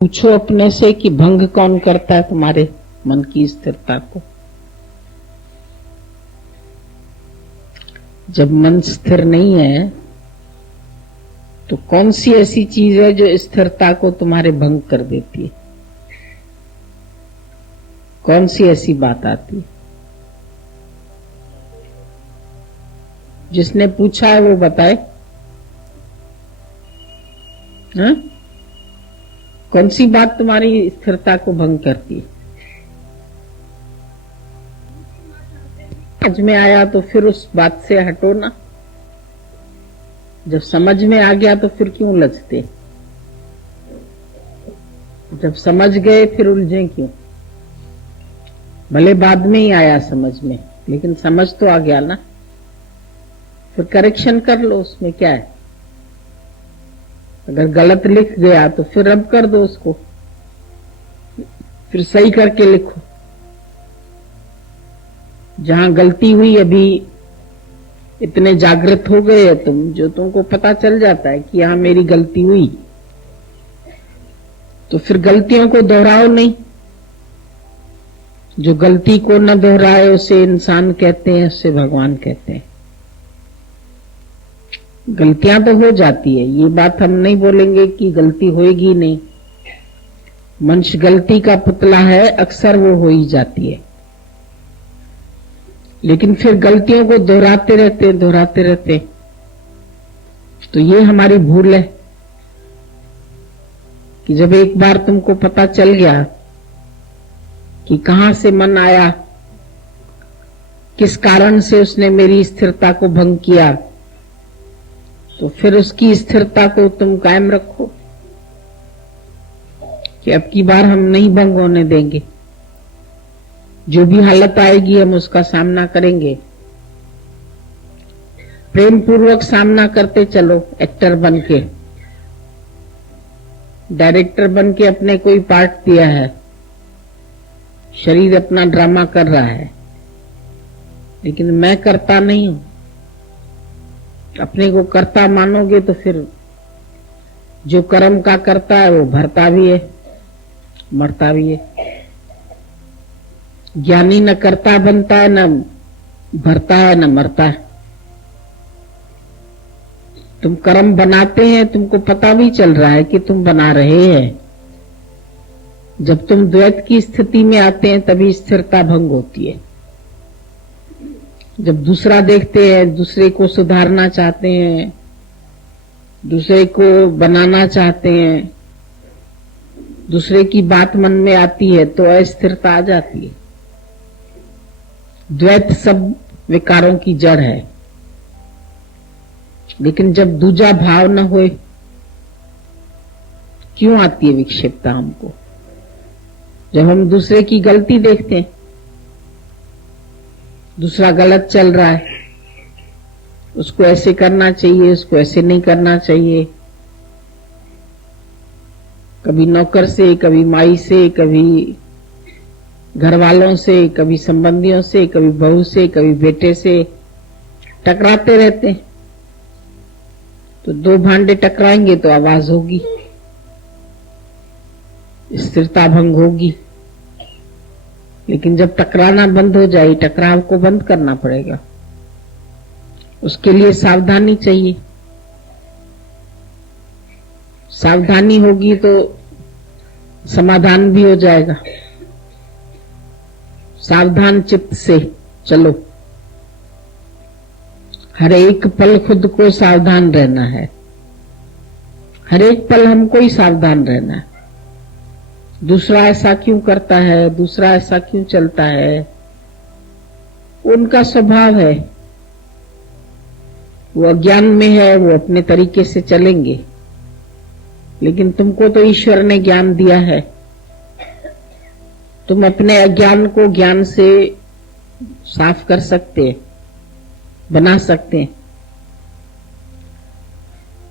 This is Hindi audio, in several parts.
पूछो अपने से कि भंग कौन करता है तुम्हारे मन की स्थिरता को। जब मन स्थिर नहीं है तो कौन सी ऐसी चीज है जो स्थिरता को तुम्हारे भंग कर देती है? कौन सी ऐसी बात आती है? जिसने पूछा है वो बताए। हाँ? कौन सी बात तुम्हारी स्थिरता को भंग करती है? समझ में आया तो फिर उस बात से हटो ना। जब समझ में आ गया तो फिर क्यों उलझते? जब समझ गए फिर उलझे क्यों? भले बाद में ही आया समझ में, लेकिन समझ तो आ गया ना। फिर करेक्शन कर लो, उसमें क्या है? अगर गलत लिख गया तो फिर रब कर दो उसको, फिर सही करके लिखो। जहां गलती हुई, अभी इतने जागृत हो गए हो तुम, जो तुमको पता चल जाता है कि यहां मेरी गलती हुई, तो फिर गलतियों को दोहराओ नहीं। जो गलती को न दोहराए उसे इंसान कहते हैं, उससे भगवान कहते हैं। गलतियां तो हो जाती है, ये बात हम नहीं बोलेंगे कि गलती होएगी नहीं। मनुष्य गलती का पुतला है, अक्सर वो हो ही जाती है। लेकिन फिर गलतियों को दोहराते रहते, तो ये हमारी भूल है कि जब एक बार तुमको पता चल गया कि कहां से मन आया, किस कारण से उसने मेरी स्थिरता को भंग किया, तो फिर उसकी स्थिरता को तुम कायम रखो कि अब की बार हम नहीं भंग होने देंगे। जो भी हालत आएगी हम उसका सामना करेंगे। प्रेम पूर्वक सामना करते चलो। एक्टर बन के, डायरेक्टर बन के अपने कोई पार्ट दिया है, शरीर अपना ड्रामा कर रहा है, लेकिन मैं करता नहीं हूं। अपने को करता मानोगे तो फिर जो कर्म का करता है वो भरता भी है, मरता भी है। ज्ञानी न करता बनता है, न भरता है, न मरता है। तुम कर्म बनाते हैं, तुमको पता भी चल रहा है कि तुम बना रहे हैं। जब तुम द्वैत की स्थिति में आते हैं तभी स्थिरता भंग होती है। जब दूसरा देखते हैं, दूसरे को सुधारना चाहते हैं, दूसरे को बनाना चाहते हैं, दूसरे की बात मन में आती है तो अस्थिरता आ जाती है। द्वैत सब विकारों की जड़ है। लेकिन जब दूजा भाव न होए, क्यों आती है विक्षेपता हमको? जब हम दूसरे की गलती देखते हैं, दूसरा गलत चल रहा है, उसको ऐसे करना चाहिए, उसको ऐसे नहीं करना चाहिए। कभी नौकर से, कभी माई से, कभी घर वालों से, कभी संबंधियों से, कभी बहू से, कभी बेटे से टकराते रहते हैं। तो दो भांडे टकराएंगे तो आवाज होगी, स्थिरता भंग होगी। लेकिन जब टकराना बंद हो जाए, टकराव को बंद करना पड़ेगा। उसके लिए सावधानी चाहिए। सावधानी होगी तो समाधान भी हो जाएगा। सावधान चित्त से चलो। हर एक पल खुद को सावधान रहना है। हर एक पल हमको ही सावधान रहना है। दूसरा ऐसा क्यों करता है, दूसरा ऐसा क्यों चलता है, उनका स्वभाव है, वो अज्ञान में है, वो अपने तरीके से चलेंगे। लेकिन तुमको तो ईश्वर ने ज्ञान दिया है। तुम अपने अज्ञान को ज्ञान से साफ कर सकते हैं, बना सकते हैं।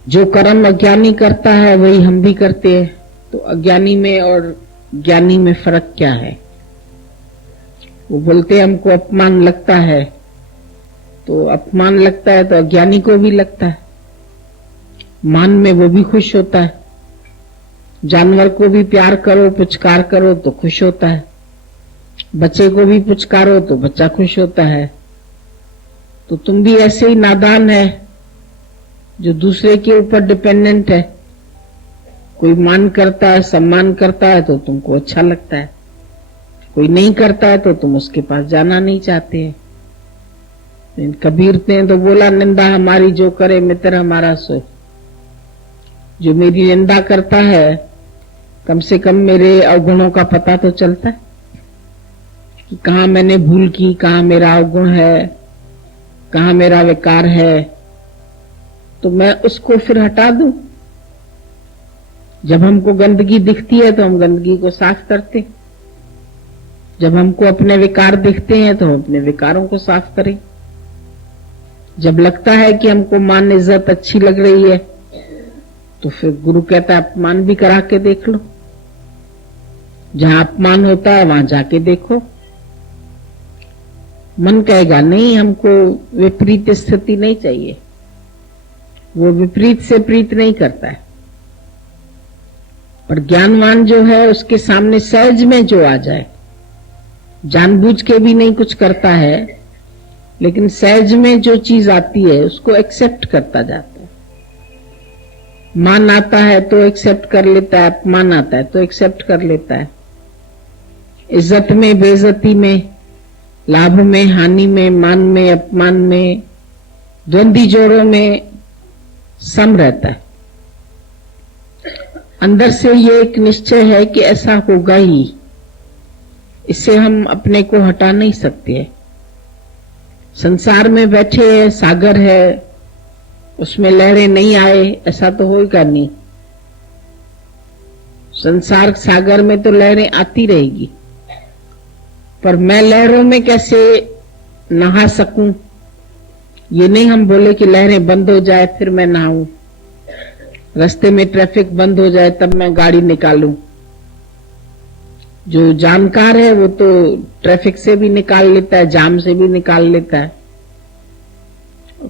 जो कर्म अज्ञानी करता है वही हम भी करते हैं। तो अज्ञानी में और ज्ञानी में फर्क क्या है? वो बोलते हैं हमको अपमान लगता है, तो अपमान लगता है तो अज्ञानी को भी लगता है। मान में वो भी खुश होता है। जानवर को भी प्यार करो, पुचकार करो तो खुश होता है। बच्चे को भी पुचकारो तो बच्चा खुश होता है। तो तुम भी ऐसे ही नादान है जो दूसरे के ऊपर डिपेंडेंट है। कोई मान करता है, सम्मान करता है तो तुमको अच्छा लगता है, कोई नहीं करता है तो तुम उसके पास जाना नहीं चाहते हैं। कबीर ने तो बोला, निंदा हमारी जो करे मित्र हमारा सो। जो मेरी निंदा करता है कम से कम मेरे अवगुणों का पता तो चलता है कि कहाँ मैंने भूल की, कहाँ मेरा अवगुण है, कहाँ मेरा विकार है, तो मैं उसको फिर हटा दूं। जब हमको गंदगी दिखती है तो हम गंदगी को साफ करते, जब हमको अपने विकार दिखते हैं तो हम अपने विकारों को साफ करें। जब लगता है कि हमको मान इज्जत अच्छी लग रही है तो फिर गुरु कहता है अपमान भी करा के देख लो। जहां अपमान होता है वहां जाके देखो। मन कहेगा नहीं, हमको विपरीत स्थिति नहीं चाहिए। वो विपरीत से प्रीत नहीं करता है। पर ज्ञानवान जो है उसके सामने सहज में जो आ जाए, जानबूझ के भी नहीं कुछ करता है, लेकिन सहज में जो चीज आती है उसको एक्सेप्ट करता जाता है। मान आता है तो एक्सेप्ट कर लेता है, अपमान आता है तो एक्सेप्ट कर लेता है। इज्जत में, बेइज्जती में, लाभ में, हानि में, मान में, अपमान में, द्वंद्वी जोड़ों में सम रहता है। अंदर से ये एक निश्चय है कि ऐसा होगा ही, इससे हम अपने को हटा नहीं सकते। संसार में बैठे हैं, सागर है, उसमें लहरें नहीं आए ऐसा तो होगा नहीं। संसार सागर में तो लहरें आती रहेगी, पर मैं लहरों में कैसे नहा सकूं, ये नहीं हम बोले कि लहरें बंद हो जाए फिर मैं नहाऊं, रास्ते में ट्रैफिक बंद हो जाए तब मैं गाड़ी निकालूं। जो जानकार है वो तो ट्रैफिक से भी निकाल लेता है, जाम से भी निकाल लेता है।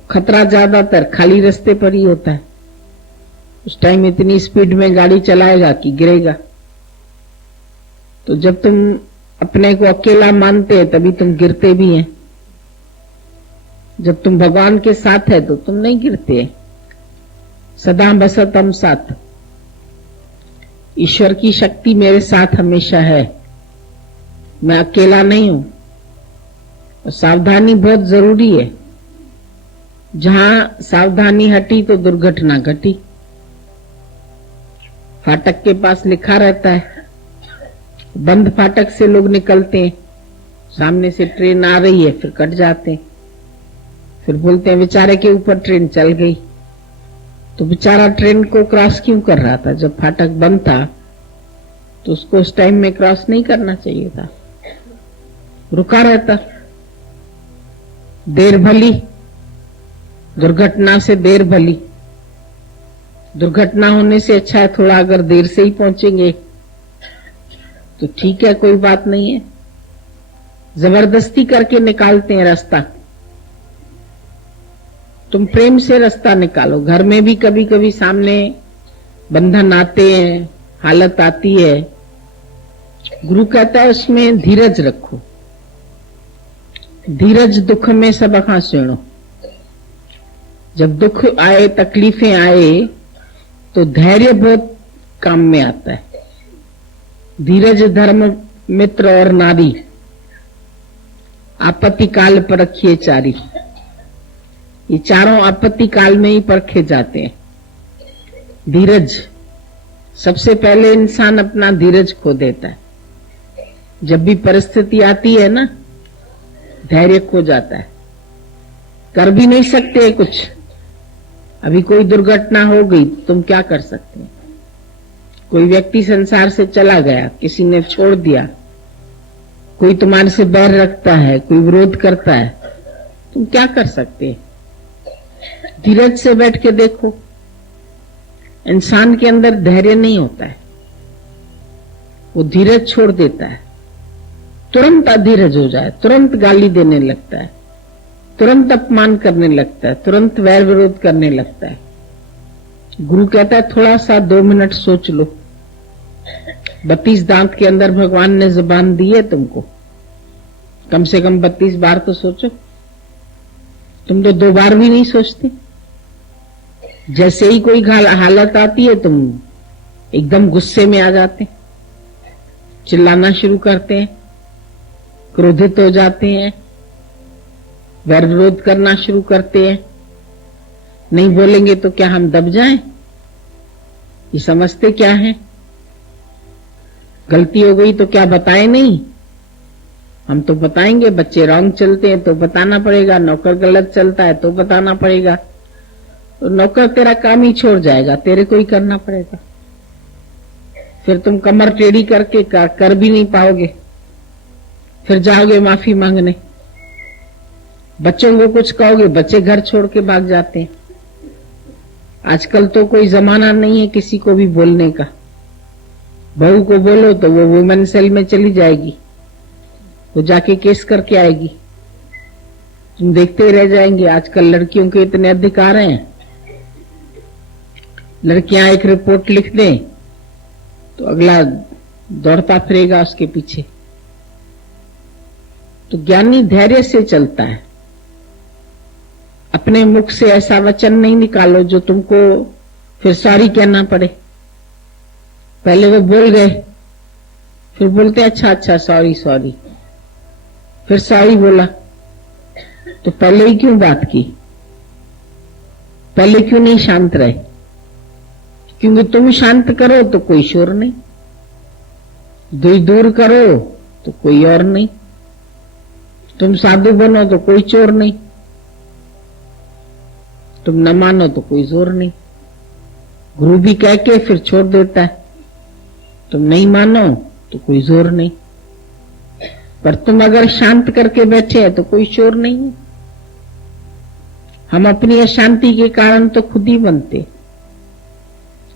खतरा ज्यादातर खाली रास्ते पर ही होता है। उस टाइम इतनी स्पीड में गाड़ी चलाएगा कि गिरेगा। तो जब तुम अपने को अकेला मानते हैं तभी तुम गिरते भी हैं। जब तुम भगवान के साथ है तो तुम नहीं गिरते। सदा बसतम साथ, ईश्वर की शक्ति मेरे साथ हमेशा है, मैं अकेला नहीं हूं। और सावधानी बहुत जरूरी है। जहां सावधानी हटी तो दुर्घटना घटी। फाटक के पास लिखा रहता है, बंद फाटक से लोग निकलते हैं, सामने से ट्रेन आ रही है फिर कट जाते हैं, फिर बोलते हैं बेचारे के ऊपर ट्रेन चल गई। तो बेचारा ट्रेन को क्रॉस क्यों कर रहा था? जब फाटक बंद था तो उसको उस टाइम में क्रॉस नहीं करना चाहिए था, रुका रहता। देर भली, दुर्घटना से देर भली। दुर्घटना होने से अच्छा है थोड़ा अगर देर से ही पहुंचेंगे तो ठीक है, कोई बात नहीं है। जबरदस्ती करके निकालते हैं रास्ता। तुम प्रेम से रास्ता निकालो। घर में भी कभी कभी सामने बंधन आते हैं, हालत आती है, गुरु कहता है उसमें धीरज रखो। धीरज दुख में सबक सुनो। जब दुख आए, तकलीफें आए तो धैर्य बहुत काम में आता है। धीरज धर्म मित्र और नारी, आपत्ति काल पर रखिए चारी। ये चारों आपत्ति काल में ही परखे जाते हैं। धीरज, सबसे पहले इंसान अपना धीरज खो देता है। जब भी परिस्थिति आती है ना, धैर्य खो जाता है, कर भी नहीं सकते कुछ। अभी कोई दुर्घटना हो गई तो तुम क्या कर सकते हैं? कोई व्यक्ति संसार से चला गया, किसी ने छोड़ दिया, कोई तुम्हारे से बैर रखता है, कोई विरोध करता है, तुम क्या कर सकते हैं? धीरज से बैठ के देखो। इंसान के अंदर धैर्य नहीं होता है, वो धीरज छोड़ देता है, तुरंत अधीरज हो जाए, तुरंत गाली देने लगता है, तुरंत अपमान करने लगता है, तुरंत वैर विरोध करने लगता है। गुरु कहता है थोड़ा सा 2 मिनट सोच लो, 32 दांत के अंदर भगवान ने जुबान दी है तुमको, कम से कम 32 बार तो सोचो। तुम तो 2 बार भी नहीं सोचते। जैसे ही कोई हालत आती है तुम एकदम गुस्से में आ जाते, चिल्लाना शुरू करते हैं, क्रोधित हो जाते हैं, वैर विरोध करना शुरू करते हैं। नहीं बोलेंगे तो क्या हम दब जाएं? ये समझते क्या है? गलती हो गई तो क्या बताएं नहीं? हम तो बताएंगे। बच्चे रॉन्ग चलते हैं तो बताना पड़ेगा, नौकर गलत चलता है तो बताना पड़ेगा। तो नौकर तेरा काम ही छोड़ जाएगा, तेरे को ही करना पड़ेगा। फिर तुम कमर टेढ़ी करके कर भी नहीं पाओगे, फिर जाओगे माफी मांगने। बच्चों को कुछ कहोगे, बच्चे घर छोड़ के भाग जाते हैं। आजकल तो कोई जमाना नहीं है किसी को भी बोलने का। बहू को बोलो तो वो वुमेन सेल में चली जाएगी, वो जाके केस करके आएगी, तुम देखते ही रह जाएंगे। आजकल लड़कियों के इतने अधिकार हैं, लड़कियां एक रिपोर्ट लिख दें तो अगला दौड़ता फिरेगा उसके पीछे। तो ज्ञानी धैर्य से चलता है। अपने मुख से ऐसा वचन नहीं निकालो जो तुमको फिर सॉरी कहना पड़े। पहले वो बोल गए, फिर बोलते अच्छा अच्छा सॉरी सॉरी, फिर सॉरी बोला तो पहले ही क्यों बात की? पहले क्यों नहीं शांत रहे? क्योंकि तुम शांत करो तो कोई शोर नहीं, दूर करो तो कोई और नहीं, तुम साधु बनो तो कोई चोर नहीं, तुम न मानो तो कोई जोर नहीं। गुरु भी कह के फिर छोड़ देता है, तुम नहीं मानो तो कोई जोर नहीं। पर तुम अगर शांत करके बैठे हैं तो कोई शोर नहीं है। हम अपनी अशांति के कारण तो खुद ही बनते,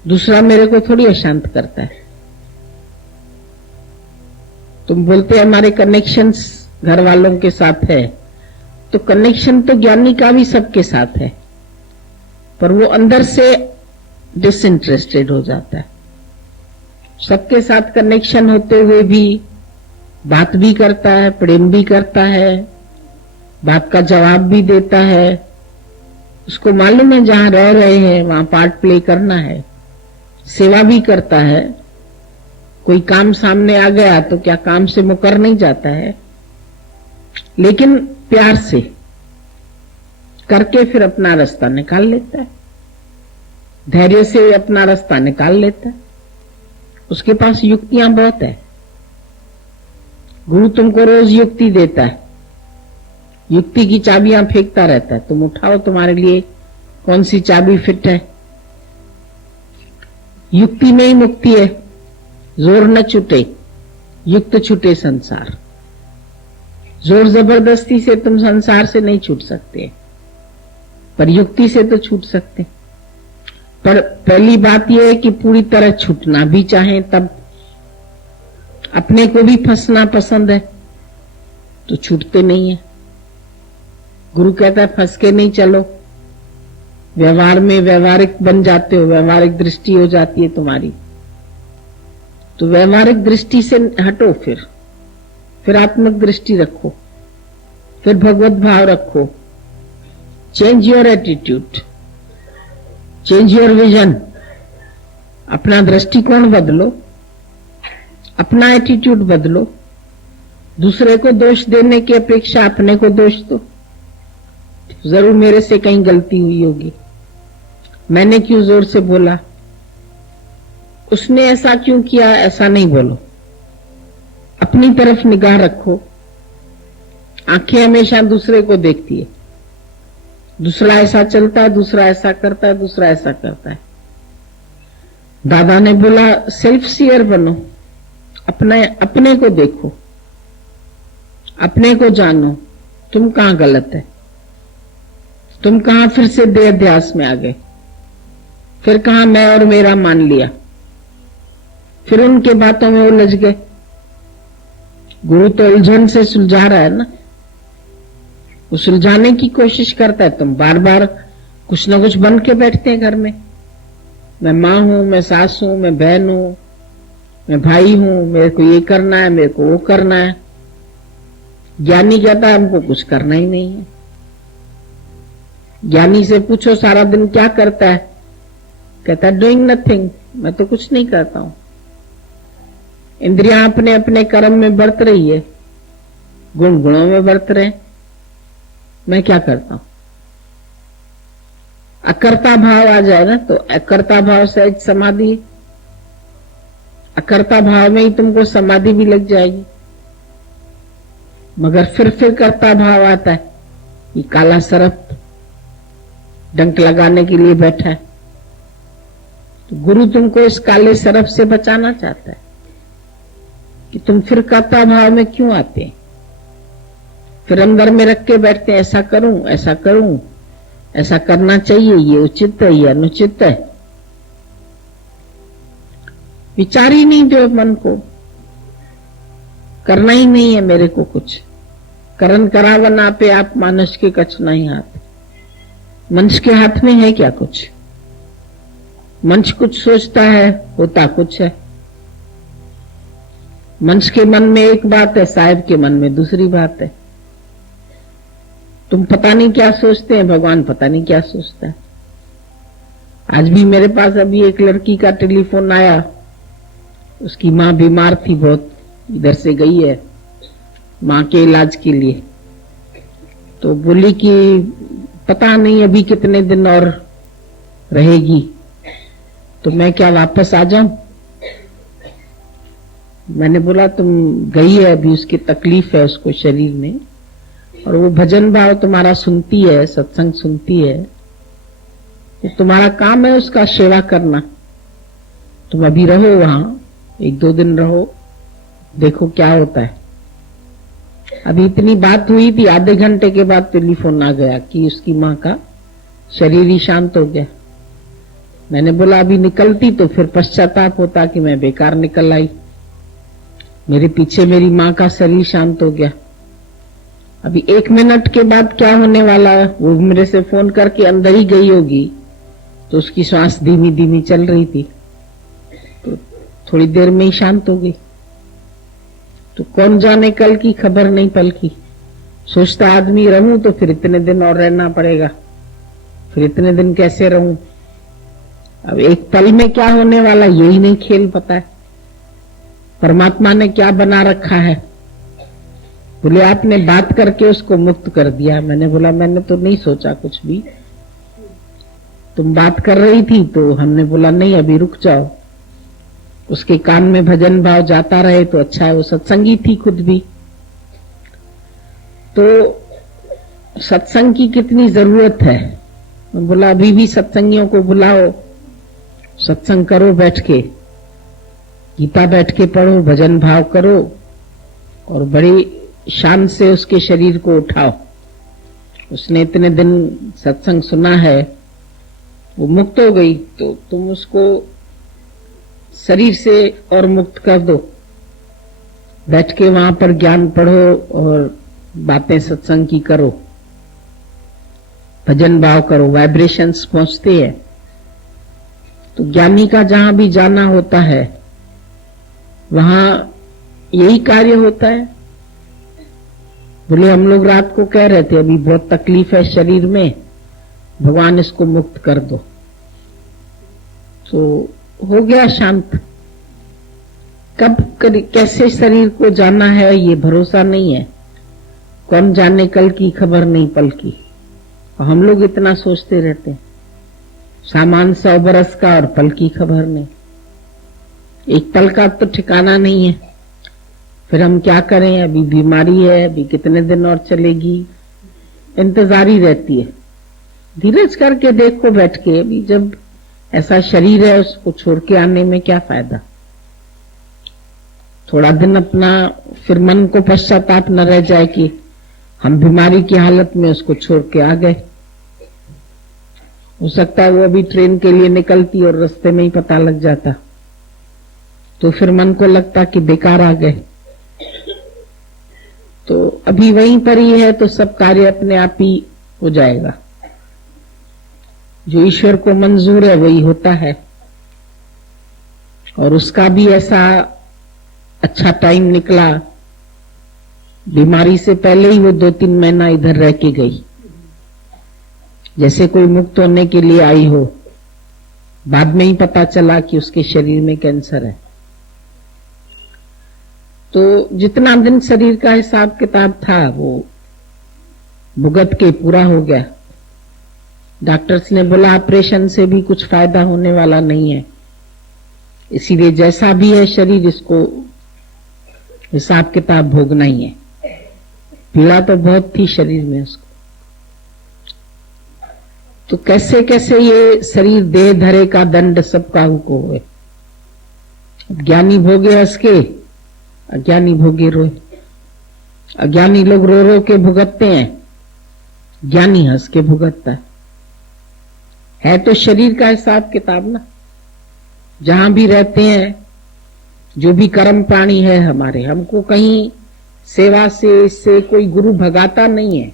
दूसरा मेरे को थोड़ी अशांत करता है। तुम बोलते हमारे कनेक्शंस घर वालों के साथ है, तो कनेक्शन तो ज्ञानी का भी सबके साथ है, पर वो अंदर से डिसइंटरेस्टेड हो जाता है। सबके साथ कनेक्शन होते हुए भी बात भी करता है, प्रेम भी करता है, बात का जवाब भी देता है। उसको मालूम है जहां रह रहे हैं वहां पार्ट प्ले करना है, सेवा भी करता है। कोई काम सामने आ गया तो क्या काम से मुकर नहीं जाता है, लेकिन प्यार से करके फिर अपना रास्ता निकाल लेता है, धैर्य से अपना रास्ता निकाल लेता है। उसके पास युक्तियां बहुत है। गुरु तुमको रोज युक्ति देता है, युक्ति की चाबियां फेंकता रहता है, तुम उठाओ तुम्हारे लिए कौन सी चाबी फिट है। युक्ति में ही मुक्ति है। जोर न छूटे, युक्त छूटे संसार। जोर जबरदस्ती से तुम संसार से नहीं छूट सकते, पर युक्ति से तो छूट सकते। पर पहली बात यह है कि पूरी तरह छूटना भी चाहे तब। अपने को भी फंसना पसंद है तो छूटते नहीं है। गुरु कहता है फंस के नहीं चलो, व्यवहार में व्यवहारिक बन जाते हो, व्यवहारिक दृष्टि हो जाती है तुम्हारी, तो व्यवहारिक दृष्टि से हटो, फिर आत्मिक दृष्टि रखो, फिर भगवत भाव रखो। Change your attitude, change your vision. अपना दृष्टिकोण बदलो, अपना एटीट्यूड बदलो। दूसरे को दोष देने की अपेक्षा अपने को दोष दो। जरूर मेरे से कहीं गलती हुई होगी, मैंने क्यों जोर से बोला, उसने ऐसा क्यों किया, ऐसा नहीं बोलो। अपनी तरफ निगाह रखो। आंखें हमेशा दूसरे को देखती है, दूसरा ऐसा चलता है, दूसरा ऐसा करता है, दूसरा ऐसा करता है। दादा ने बोला सेल्फ सियर बनो, अपने को देखो, अपने को जानो, तुम कहां गलत है, तुम कहां फिर से देह अध्यास में आ गए, फिर कहां मैं और मेरा मान लिया, फिर उनके बातों में उलझ गए। गुरु तो उलझन से सुलझा रहा है ना, वो सुलझाने की कोशिश करता है। तुम बार बार कुछ ना कुछ बन के बैठते हैं घर में। मैं मां हूं, मैं सास हूं, मैं बहन हूं, मैं भाई हूं, मेरे को ये करना है, मेरे को वो करना है। ज्ञानी कहता है हमको कुछ करना ही नहीं है। ज्ञानी से पूछो सारा दिन क्या करता है, कहता है डूइंग नथिंग, मैं तो कुछ नहीं करता हूं। इंद्रियां अपने अपने कर्म में बरत रही है, गुण गुणों में बरत रहे, मैं क्या करता हूं। अकर्ता भाव आ जाए ना तो अकर्ता भाव सहज समाधि है। अकर्ता भाव में ही तुमको समाधि भी लग जाएगी। मगर फिर कर्ता भाव आता है, ये काला सर्प डंक लगाने के लिए बैठा है। तो गुरु तुमको इस काले सर्प से बचाना चाहता है कि तुम फिर कर्ता भाव में क्यों आते हैं, फिर अंदर में रख के बैठते हैं ऐसा करूं, ऐसा करूं, ऐसा करना चाहिए, ये उचित है, ये अनुचित है। विचार ही नहीं दो मन को, करना ही नहीं है मेरे को कुछ। करन करावना पे आप मानस के कछ नहीं हाथ। मनुष्य के हाथ में है क्या कुछ? मनुष्य कुछ सोचता है, होता कुछ है। मनुष्य के मन में एक बात है, साहिब के मन में दूसरी बात है। तुम पता नहीं क्या सोचते हैं, भगवान पता नहीं क्या सोचता है। आज भी मेरे पास अभी एक लड़की का टेलीफोन आया, उसकी माँ बीमार थी बहुत, इधर से गई है माँ के इलाज के लिए। तो बोली कि पता नहीं अभी कितने दिन और रहेगी, तो मैं क्या वापस आ जाऊं? मैंने बोला तुम गई है, अभी उसकी तकलीफ है उसको शरीर में, और वो भजन भाव तुम्हारा सुनती है, सत्संग सुनती है, तो तुम्हारा काम है उसका सेवा करना। तुम अभी रहो वहां, 1-2 दिन रहो, देखो क्या होता है। अभी इतनी बात हुई थी, आधे घंटे के बाद टेलीफोन आ गया कि उसकी माँ का शरीर ही शांत हो गया। मैंने बोला अभी निकलती तो फिर पश्चाताप होता कि मैं बेकार निकल आई, मेरे पीछे मेरी माँ का शरीर शांत हो गया। अभी 1 मिनट के बाद क्या होने वाला है, वो मेरे से फोन करके अंदर ही गई होगी, तो उसकी सांस धीमी धीमी चल रही थी, तो थोड़ी देर में ही शांत हो गई। तो कौन जाने कल की खबर नहीं पल की। सोचता आदमी रहूं तो फिर इतने दिन और रहना पड़ेगा, फिर इतने दिन कैसे रहूं। अब एक पल में क्या होने वाला यही नहीं खेल पता है। परमात्मा ने क्या बना रखा है। बोले आपने बात करके उसको मुक्त कर दिया। मैंने बोला मैंने तो नहीं सोचा कुछ भी, तुम बात कर रही थी तो हमने बोला नहीं अभी रुक जाओ, उसके कान में भजन भाव जाता रहे तो अच्छा है। वो सत्संगी थी खुद भी, तो सत्संग की कितनी जरूरत है। मैं बोला अभी भी सत्संगियों को बुलाओ, सत्संग करो, बैठ के गीता बैठ के पढ़ो, भजन भाव करो, और बड़ी शान से उसके शरीर को उठाओ। उसने इतने दिन सत्संग सुना है, वो मुक्त हो गई, तो तुम उसको शरीर से और मुक्त कर दो। बैठ के वहां पर ज्ञान पढ़ो और बातें सत्संग की करो, भजन भाव करो, वाइब्रेशंस पहुंचते हैं। तो ज्ञानी का जहां भी जाना होता है वहां यही कार्य होता है। बोले हम लोग रात को कह रहे थे अभी बहुत तकलीफ है शरीर में, भगवान इसको मुक्त कर दो, तो हो गया शांत। कब कैसे शरीर को जाना है ये भरोसा नहीं है, कौन जाने कल की खबर नहीं पल की। और हम लोग इतना सोचते रहते हैं, सामान 100 बरस का और पल की खबर नहीं। एक पल का तो ठिकाना नहीं है। फिर हम क्या करें, अभी बीमारी है, अभी कितने दिन और चलेगी, इंतजारी रहती है। धीरज करके देखो बैठ के, अभी जब ऐसा शरीर है उसको छोड़ के आने में क्या फायदा। थोड़ा दिन अपना, फिर मन को पश्चाताप न रह जाए कि हम बीमारी की हालत में उसको छोड़ के आ गए। हो सकता है वो अभी ट्रेन के लिए निकलती और रास्ते में ही पता लग जाता, तो फिर मन को लगता कि बेकार आ गए। तो अभी वहीं पर ही है तो सब कार्य अपने आप ही हो जाएगा। जो ईश्वर को मंजूर है वही होता है, और उसका भी ऐसा अच्छा टाइम निकला, बीमारी से पहले ही वो 2-3 महीना इधर रह के गई, जैसे कोई मुक्त होने के लिए आई हो। बाद में ही पता चला कि उसके शरीर में कैंसर है। तो जितना दिन शरीर का हिसाब किताब था वो भुगत के पूरा हो गया। डॉक्टर्स ने बोला ऑपरेशन से भी कुछ फायदा होने वाला नहीं है, इसीलिए जैसा भी है शरीर, इसको हिसाब किताब भोगना ही है। पीड़ा तो बहुत थी शरीर में उसको। तो कैसे कैसे ये शरीर देह धरे का दंड सब काहू को हुए। ज्ञानी भोगे हंस के, अज्ञानी भोगे रोए। अज्ञानी लोग रो रो के भुगतते हैं, ज्ञानी हंस के भुगतता है तो शरीर का हिसाब किताब ना। जहां भी रहते हैं, जो भी कर्म प्राणी है हमारे, हमको कहीं सेवा से इससे कोई गुरु भगाता नहीं है।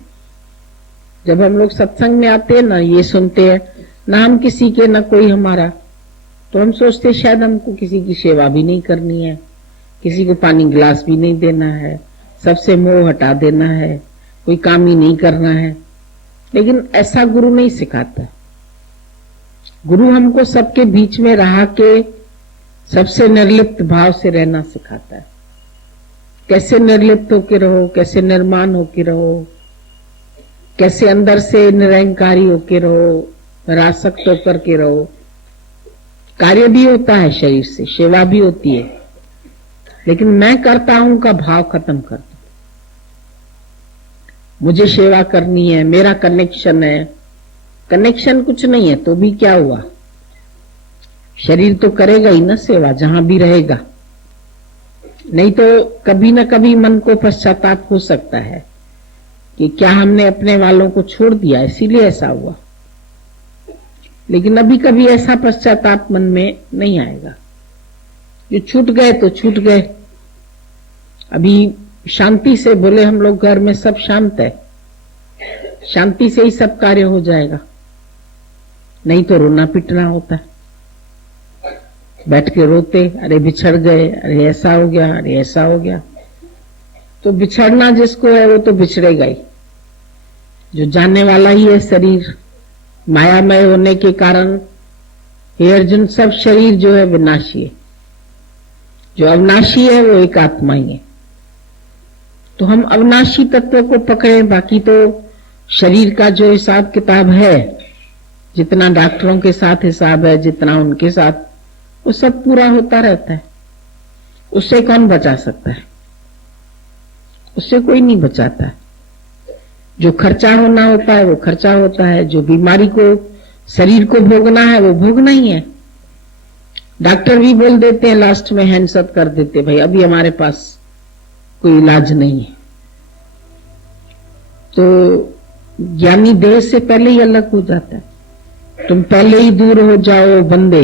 जब हम लोग सत्संग में आते हैं ना, ये सुनते हैं ना हम किसी के ना कोई हमारा, तो हम सोचते शायद हमको किसी की सेवा भी नहीं करनी है, किसी को पानी गिलास भी नहीं देना है, सबसे मोह हटा देना है, कोई काम ही नहीं करना है। लेकिन ऐसा गुरु नहीं सिखाता। गुरु हमको सबके बीच में रहा के सबसे निर्लिप्त भाव से रहना सिखाता है। कैसे निर्लिप्त होके रहो, कैसे निर्माण होके रहो, कैसे अंदर से निरंकारी होके रहो, निरासक्त होकर के रहो। कार्य भी होता है शरीर से, सेवा भी होती है, लेकिन मैं करता हूं का भाव खत्म कर दो। मुझे सेवा करनी है, मेरा कनेक्शन है। कनेक्शन कुछ नहीं है तो भी क्या हुआ, शरीर तो करेगा ही ना सेवा जहां भी रहेगा। नहीं तो कभी न कभी मन को पश्चाताप हो सकता है कि क्या हमने अपने वालों को छोड़ दिया इसीलिए ऐसा हुआ। लेकिन अभी कभी ऐसा पश्चाताप मन में नहीं आएगा। जो छूट गए तो छूट गए। अभी शांति से बोले हम लोग घर में सब शांत है, शांति से ही सब कार्य हो जाएगा। नहीं तो रोना पिटना होता है, बैठ के रोते, अरे बिछड़ गए, अरे ऐसा हो गया, अरे ऐसा हो गया। तो बिछड़ना जिसको है वो तो बिछड़ेगा ही। जो जानने वाला ही है शरीर, मायामय होने के कारण हे अर्जुन सब शरीर जो है विनाशी है। जो अविनाशी है वो एक आत्मा ही है। तो हम अविनाशी तत्व को पकड़े, बाकी तो शरीर का जो हिसाब किताब है, जितना डॉक्टरों के साथ हिसाब है, जितना उनके साथ, वो सब पूरा होता रहता है। उससे कौन बचा सकता है? उससे कोई नहीं बचाता है। जो खर्चा होना होता है वो खर्चा होता है, जो बीमारी को शरीर को भोगना है वो भोगना ही है। डॉक्टर भी बोल देते हैं, लास्ट में हैंड्स अप कर देते, भाई अभी हमारे पास कोई इलाज नहीं है। तो ज्ञानी देह से पहले ही अलग हो जाता है। तुम पहले ही दूर हो जाओ बंदे,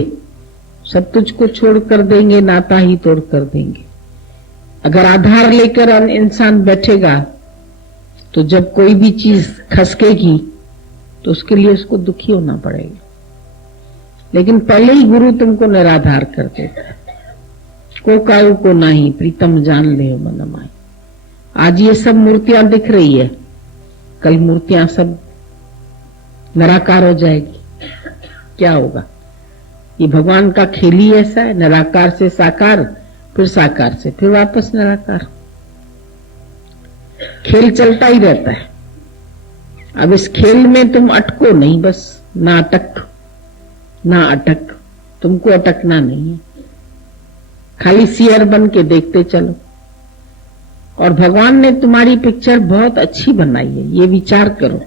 सब तुझको छोड़ कर देंगे, नाता ही तोड़ कर देंगे। अगर आधार लेकर इंसान बैठेगा तो जब कोई भी चीज खसकेगी तो उसके लिए उसको दुखी होना पड़ेगा। लेकिन पहले ही गुरु तुमको निराधार कर देता है। को काऊ को नाही प्रीतम जान ले मन माई। आज ये सब मूर्तियां दिख रही है, कल मूर्तियां सब निराकार हो जाएगी। क्या होगा? ये भगवान का खेल ही ऐसा है, निराकार से साकार, फिर साकार से फिर वापस निराकार। खेल चलता ही रहता है। अब इस खेल में तुम अटको नहीं, बस ना अटक, तुमको अटकना नहीं है। खाली सियर बन के देखते चलो। और भगवान ने तुम्हारी पिक्चर बहुत अच्छी बनाई है, ये विचार करो।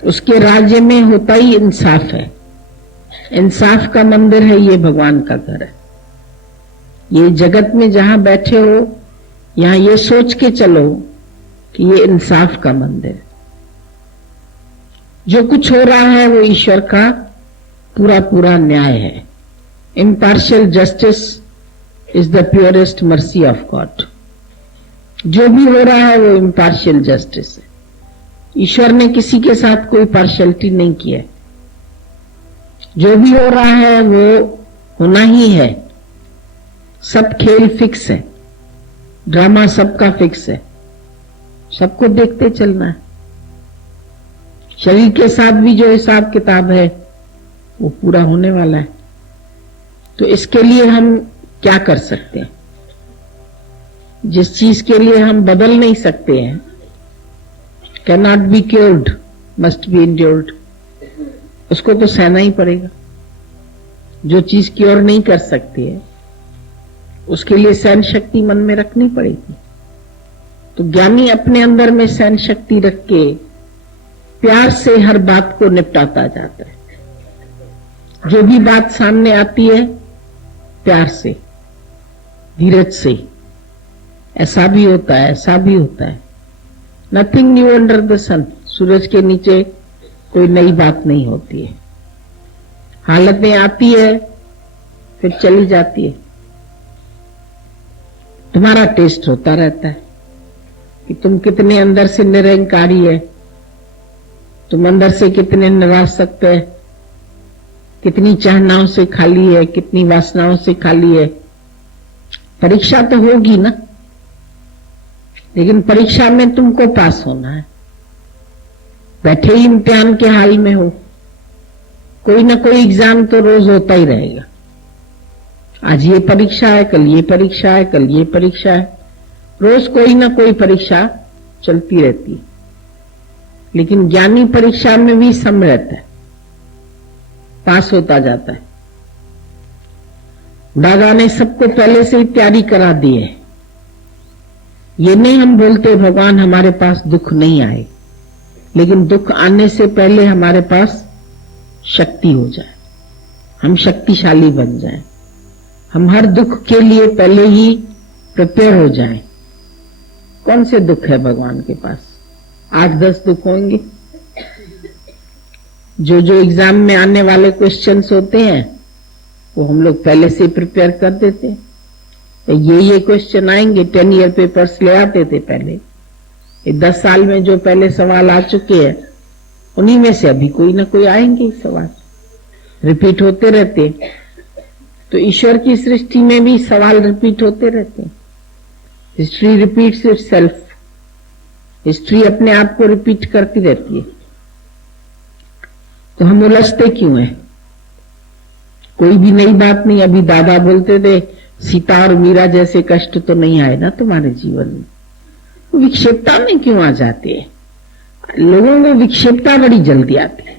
उसके राज्य में होता ही इंसाफ है। इंसाफ का मंदिर है, ये भगवान का घर है। ये जगत में जहां बैठे हो, यहां ये सोच के चलो कि ये इंसाफ का मंदिर है। जो कुछ हो रहा है वो ईश्वर का पूरा पूरा न्याय है। Impartial justice is the purest mercy of God. जो भी हो रहा है वो इम्पार्शियल जस्टिस है। ईश्वर ने किसी के साथ कोई पार्शियलिटी नहीं किया है। जो भी हो रहा है वो होना ही है। सब खेल फिक्स है, ड्रामा सबका फिक्स है, सबको देखते चलना है। शरीर के साथ भी जो हिसाब किताब है वो पूरा होने वाला है। तो इसके लिए हम क्या कर सकते हैं? जिस चीज के लिए हम बदल नहीं सकते हैं, can not be cured must be endured, उसको तो सहना ही पड़ेगा। जो चीज क्योर नहीं कर सकती है उसके लिए सहन शक्ति मन में रखनी पड़ेगी। तो ज्ञानी अपने अंदर में सहन शक्ति रख के प्यार से हर बात को निपटाता जाता है। जो भी बात सामने आती है प्यार से, धीरज से, ऐसा भी होता है, ऐसा भी होता है। नथिंग न्यू अंडर द सन, सूरज के नीचे कोई नई बात नहीं होती है। हालतें आती है फिर चली जाती है। तुम्हारा टेस्ट होता रहता है कि तुम कितने अंदर से निरंकारी है, तुम अंदर से कितने निरासक्त है, कितनी चाहनाओं से खाली है, कितनी वासनाओं से खाली है। परीक्षा तो होगी ना, लेकिन परीक्षा में तुमको पास होना है। बैठे ही इम्तिहान के हाल में हो, कोई ना कोई एग्जाम तो रोज होता ही रहेगा। आज ये परीक्षा है, कल ये परीक्षा है, कल ये परीक्षा है, रोज कोई ना कोई परीक्षा चलती रहती है। लेकिन ज्ञानी परीक्षा में भी सम रहता है, पास होता जाता है। दादा ने सबको पहले से ही तैयारी करा दी है। ये नहीं हम बोलते भगवान हमारे पास दुख नहीं आए, लेकिन दुख आने से पहले हमारे पास शक्ति हो जाए, हम शक्तिशाली बन जाएं, हम हर दुख के लिए पहले ही प्रिपेयर हो जाएं। कौन से दुख है भगवान के पास? 8-10 दुख होंगे। जो जो एग्जाम में आने वाले क्वेश्चंस होते हैं वो हम लोग पहले से प्रिपेयर कर देते हैं। तो ये क्वेश्चन आएंगे, 10 ईयर पेपर्स ले आते थे पहले। ये 10 साल में जो पहले सवाल आ चुके हैं उन्हीं में से अभी कोई ना कोई आएंगे सवाल, रिपीट होते रहते। तो ईश्वर की सृष्टि में भी सवाल रिपीट होते रहते हैं। हिस्ट्री रिपीट्स इटसेल्फ, हिस्ट्री अपने आप को रिपीट करती रहती है। तो हम उलझते क्यों हैं? कोई भी नई बात नहीं। अभी दादा बोलते थे सीता और मीरा जैसे कष्ट तो नहीं आए ना तुम्हारे जीवन में। विक्षेपता में क्यों आ जाते हैं? लोगों को विक्षेपता बड़ी जल्दी आती है।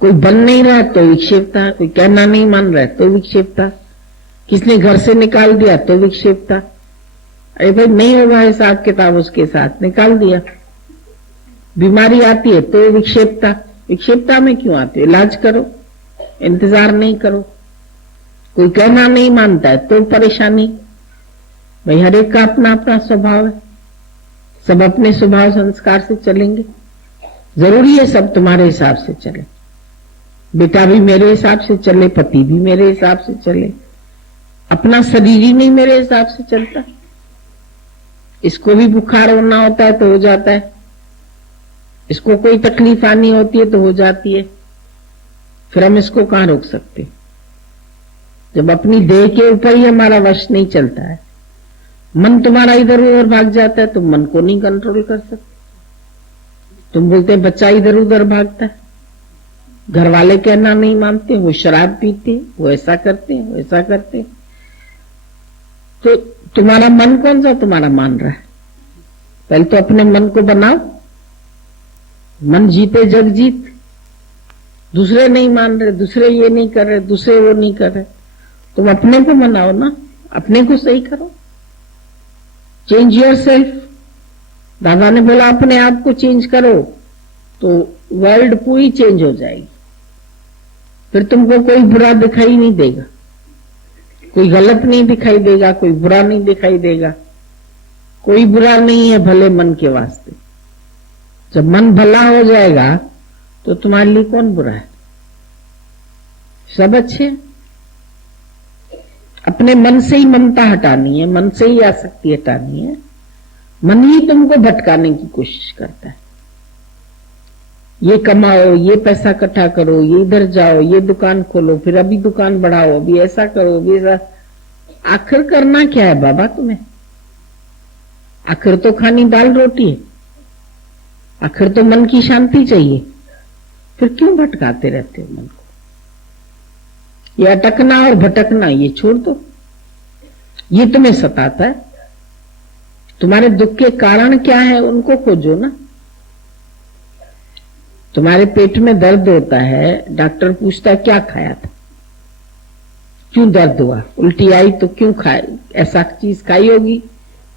कोई बन नहीं रहा तो विक्षेपता, कोई कहना नहीं मान रहा तो विक्षेपता, किसने घर से निकाल दिया तो विक्षेपता। अरे भाई नहीं होगा हिसाब किताब उसके साथ, निकाल दिया। बीमारी आती है तो विक्षेपता। विक्षेपता में क्यों आती है? इलाज करो, इंतजार नहीं करो। कोई कहना नहीं मानता है तो परेशानी। भाई हर एक का अपना अपना स्वभाव है, सब अपने स्वभाव संस्कार से चलेंगे। जरूरी है सब तुम्हारे हिसाब से चले, बेटा भी मेरे हिसाब से चले, पति भी मेरे हिसाब से चले। अपना शरीर ही नहीं मेरे हिसाब से चलता। इसको भी बुखार होना होता है तो हो जाता है, इसको कोई तकलीफ आनी होती है तो हो जाती है। फिर हम इसको कहां रोक सकते? जब अपनी देह के ऊपर ही हमारा वश नहीं चलता है, मन तुम्हारा इधर उधर भाग जाता है, तुम मन को नहीं कंट्रोल कर सकते। तुम बोलते हैं बच्चा इधर उधर भागता है, घर वाले कहना नहीं मानते, वो शराब पीते, वो ऐसा करते हैं, वो ऐसा करते हैं। तो तुम्हारा मन कौन सा तुम्हारा मान रहा है? पहले तो अपने मन को बनाओ। मन जीते जग जीत। दूसरे नहीं मान रहे, दूसरे ये नहीं कर रहे, दूसरे वो नहीं कर रहे, तुम अपने को मनाओ ना, अपने को सही करो। Change your self. दादा ने बोला अपने आप को चेंज करो तो वर्ल्ड पूरी चेंज हो जाएगी। फिर तुमको कोई बुरा दिखाई नहीं देगा, कोई गलत नहीं दिखाई देगा, कोई बुरा नहीं दिखाई देगा। कोई बुरा नहीं है भले मन के वास्ते। जब मन भला हो जाएगा तो तुम्हारे लिए कौन बुरा है? सब अच्छे हैं। अपने मन से ही ममता हटानी है, मन से ही आसक्ति हटानी है। मन ही तुमको भटकाने की कोशिश करता है। ये कमाओ, ये पैसा इकट्ठा करो, ये इधर जाओ, ये दुकान खोलो, फिर अभी दुकान बढ़ाओ, अभी ऐसा करो, अभी ऐसा। आखिर करना क्या है बाबा तुम्हें? आखिर तो खानी दाल रोटी है, आखिर तो मन की शांति चाहिए, फिर क्यों भटकाते रहते हो मन को? ये अटकना और भटकना ये छोड़ दो, ये तुम्हें सताता है। तुम्हारे दुख के कारण क्या है उनको खोजो ना। तुम्हारे पेट में दर्द होता है, डॉक्टर पूछता है क्या खाया था, क्यों दर्द हुआ, उल्टी आई तो क्यों खाई, ऐसा चीज खाई होगी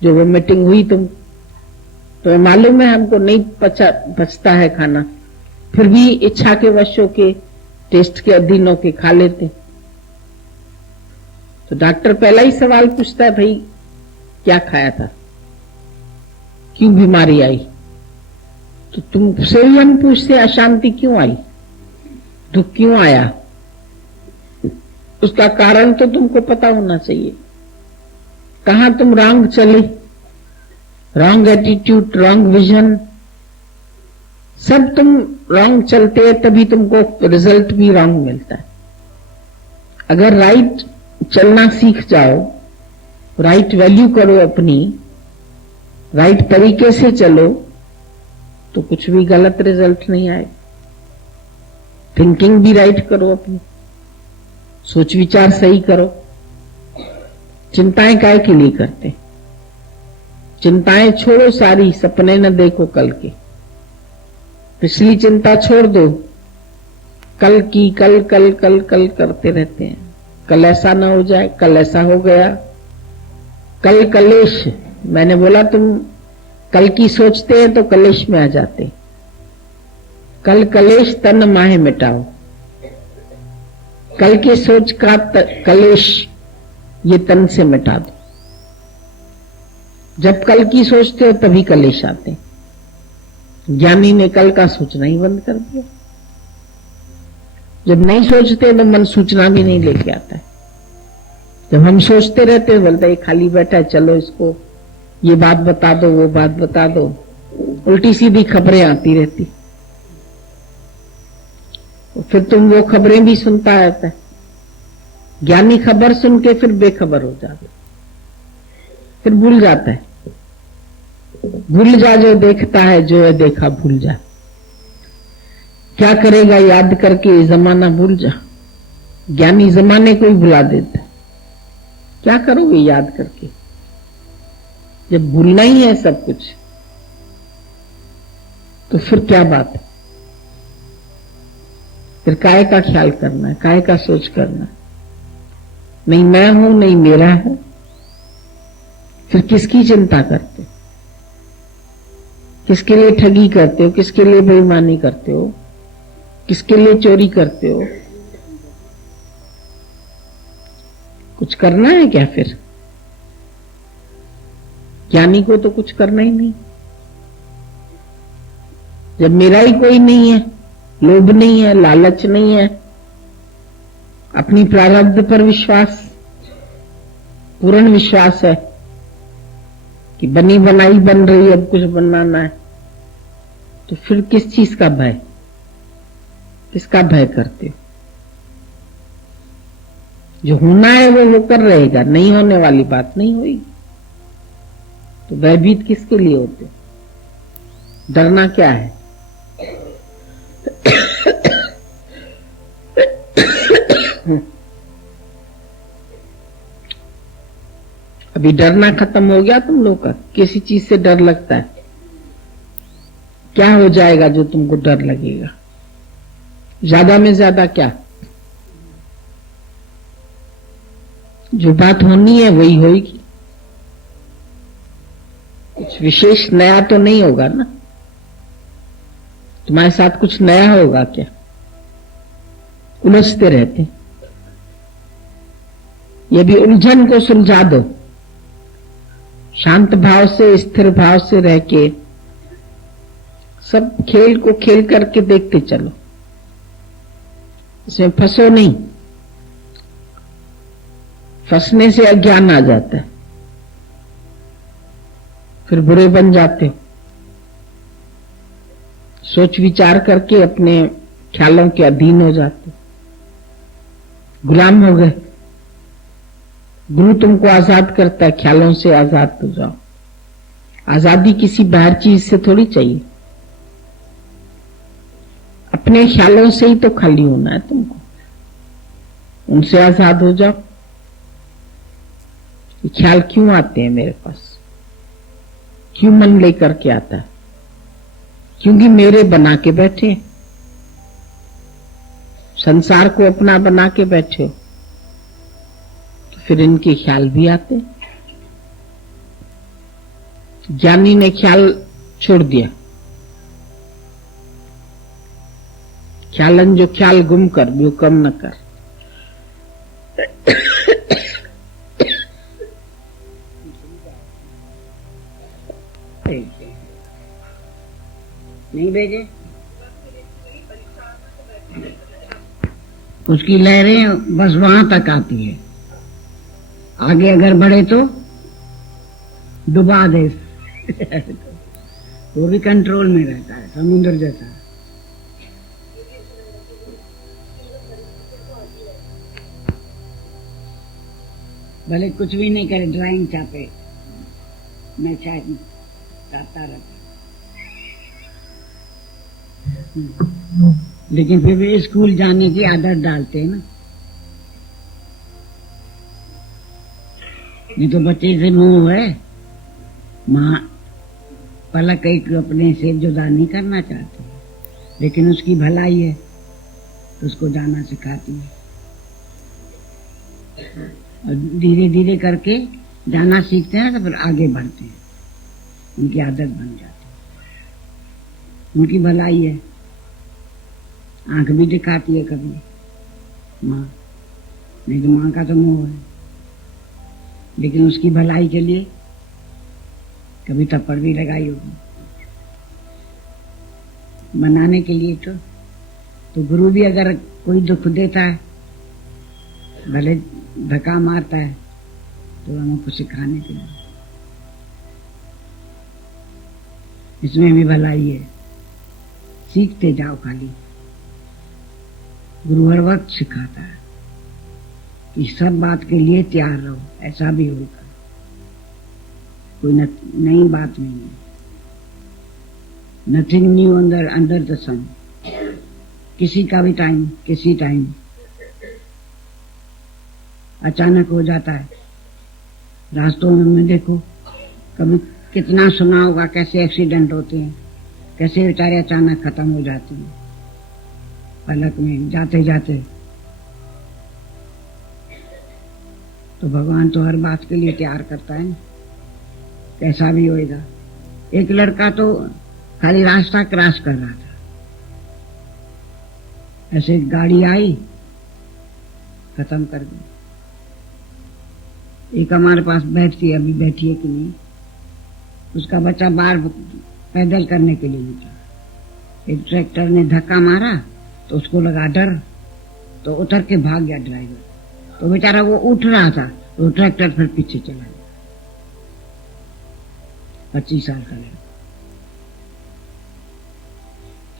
जो वोमिटिंग हुई तो मालूम है हमको नहीं पचता है खाना, फिर भी इच्छा के वशों के टेस्ट के अधीन होके खा लेते। तो डॉक्टर पहला ही सवाल पूछता है, भाई क्या खाया था, क्यों बीमारी आई? तो तुमसे ही हम पूछते अशांति क्यों आई, दुख क्यों आया, उसका कारण तो तुमको पता होना चाहिए। कहां तुम रॉन्ग चले, रॉन्ग एटीट्यूड, रॉन्ग विजन, सब तुम रॉन्ग चलते हैं, तभी तुमको रिजल्ट भी रॉन्ग मिलता है। अगर राइट चलना सीख जाओ, राइट वैल्यू करो अपनी, राइट तरीके से चलो, तो कुछ भी गलत रिजल्ट नहीं आए। थिंकिंग भी राइट करो अपनी, सोच विचार सही करो। चिंताएं काय के लिए करते? चिंताएं छोड़ो सारी, सपने न देखो कल के। पिछली चिंता छोड़ दो, कल की कल कल कल कल करते रहते हैं। कल ऐसा ना हो जाए, कल ऐसा हो गया, कल कलेश। मैंने बोला तुम कल की सोचते हैं तो कलेश में आ जाते। कल कलेश तन माहे मिटाओ, कल की सोच का कलेश ये तन से मिटा दो। जब कल की सोचते हो तभी कलेश आते। ज्ञानी ने कल का सोचना ही बंद कर दिया। जब नहीं सोचते तो मन सूचना भी नहीं लेके आता है। जब हम सोचते रहते हैं, बोलते ये खाली बैठा है, चलो इसको ये बात बता दो, वो बात बता दो, उल्टी सीधी खबरें आती रहती। फिर तुम वो खबरें भी सुनता रहता है। ज्ञानी खबर सुन के फिर बेखबर हो जाता, फिर भूल जाता है। भूल जा जो देखता है, जो है देखा भूल जा। क्या करेगा याद करके, ये जमाना भूल जा। ज्ञानी जमाने को ही भुला देता है। क्या करोगे याद करके, जब भूलना ही है सब कुछ, तो फिर क्या बात है? फिर काय का ख्याल करना है, काय का सोच करना है? नहीं मैं हूं, नहीं मेरा है, फिर किसकी चिंता करते हो? किसके लिए ठगी करते हो? किसके लिए बेईमानी करते हो? किसके लिए चोरी करते हो? कुछ करना है क्या? फिर ज्ञानी को तो कुछ करना ही नहीं। जब मेरा ही कोई नहीं है, लोभ नहीं है, लालच नहीं है, अपनी प्रारब्ध पर विश्वास, पूर्ण विश्वास है कि बनी बनाई बन रही है, अब कुछ बनाना है, तो फिर किस चीज का भय, किसका भय करते हो? जो होना है वो होकर रहेगा, नहीं होने वाली बात नहीं हुई, तो भयभीत किसके लिए होते? डरना क्या है? अभी डरना खत्म हो गया तुम लोग का? किसी चीज से डर लगता है? क्या हो जाएगा जो तुमको डर लगेगा? ज्यादा में ज्यादा क्या? जो बात होनी है वही होगी। कुछ विशेष नया तो नहीं होगा ना? तुम्हारे साथ कुछ नया होगा क्या? उलझते रहते। ये भी उलझन को सुलझा दो। शांत भाव से, स्थिर भाव से रह के सब खेल को खेल करके देखते चलो। इसमें फंसो नहीं। फंसने से अज्ञान आ जाता है, फिर बुरे बन जाते हो। सोच विचार करके अपने ख्यालों के अधीन हो जाते हो, गुलाम हो गए। गुरु तुमको आजाद करता है, ख्यालों से आजाद हो जाओ। आजादी किसी बाहर चीज से थोड़ी चाहिए, अपने ख्यालों से ही तो खाली होना है तुमको, उनसे आजाद हो जाओ। ये ख्याल क्यों आते हैं मेरे पास, क्यों मन लेकर के आता है? क्योंकि मेरे बना के बैठे, संसार को अपना बना के बैठे हो, तो फिर इनके ख्याल भी आते। ज्ञानी ने ख्याल छोड़ दिया, ख्यालन जो ख्याल गुम कर वो कम न कर। नहीं भेजे, उसकी लहरें बस वहां तक आती है, आगे अगर बढ़े तो डुबा दे। वो भी कंट्रोल में रहता है, समुद्र जैसा। भले कुछ भी नहीं करे, ड्राइंग चापे, मैं शायद चाहता रहता, लेकिन फिर भी स्कूल जाने की आदत डालते हैं ना। नहीं तो बच्चे से मोह है, माँ पलक एक अपने से जुदा नहीं करना चाहती, लेकिन उसकी भलाई है तो उसको जाना सिखाती है, और धीरे धीरे करके जाना सीखते हैं तो फिर आगे बढ़ते हैं, उनकी आदत बन जाती है, उनकी भलाई है। आंख भी दिखाती है कभी माँ, नहीं तो माँ का तो मोह है, लेकिन उसकी भलाई के लिए कभी थप्पड़ भी लगाई होगी मनाने के लिए। तो गुरु भी अगर कोई दुख देता है, भले धक्का मारता है, तो हमको सिखाने के लिए, इसमें भी भलाई है। सीखते जाओ, खाली गुरु हर वक्त सिखाता है कि सब बात के लिए तैयार रहो, ऐसा भी होगा, कोई नई बात नहीं है। नथिंग न्यू अंडर द सन। किसी का भी टाइम, किसी टाइम अचानक हो जाता है। रास्तों में देखो, कभी कितना सुना होगा कैसे एक्सीडेंट होते हैं, कैसे बेचारे अचानक खत्म हो जाते हैं, पलक में जाते जाते। तो भगवान तो हर बात के लिए तैयार करता है, कैसा भी होएगा। एक लड़का तो खाली रास्ता क्रॉस कर रहा था, ऐसे गाड़ी आई, खत्म कर दी। एक हमारे पास बैठती, अभी बैठी है कि नहीं, उसका बच्चा बाहर पैदल करने के लिए निकला, एक ट्रैक्टर ने धक्का मारा तो उसको लगा डर, तो उतर के भाग गया ड्राइवर। तो बेचारा वो उठ रहा था तो ट्रैक्टर फिर पीछे चला गया। 25 साल का लड़का।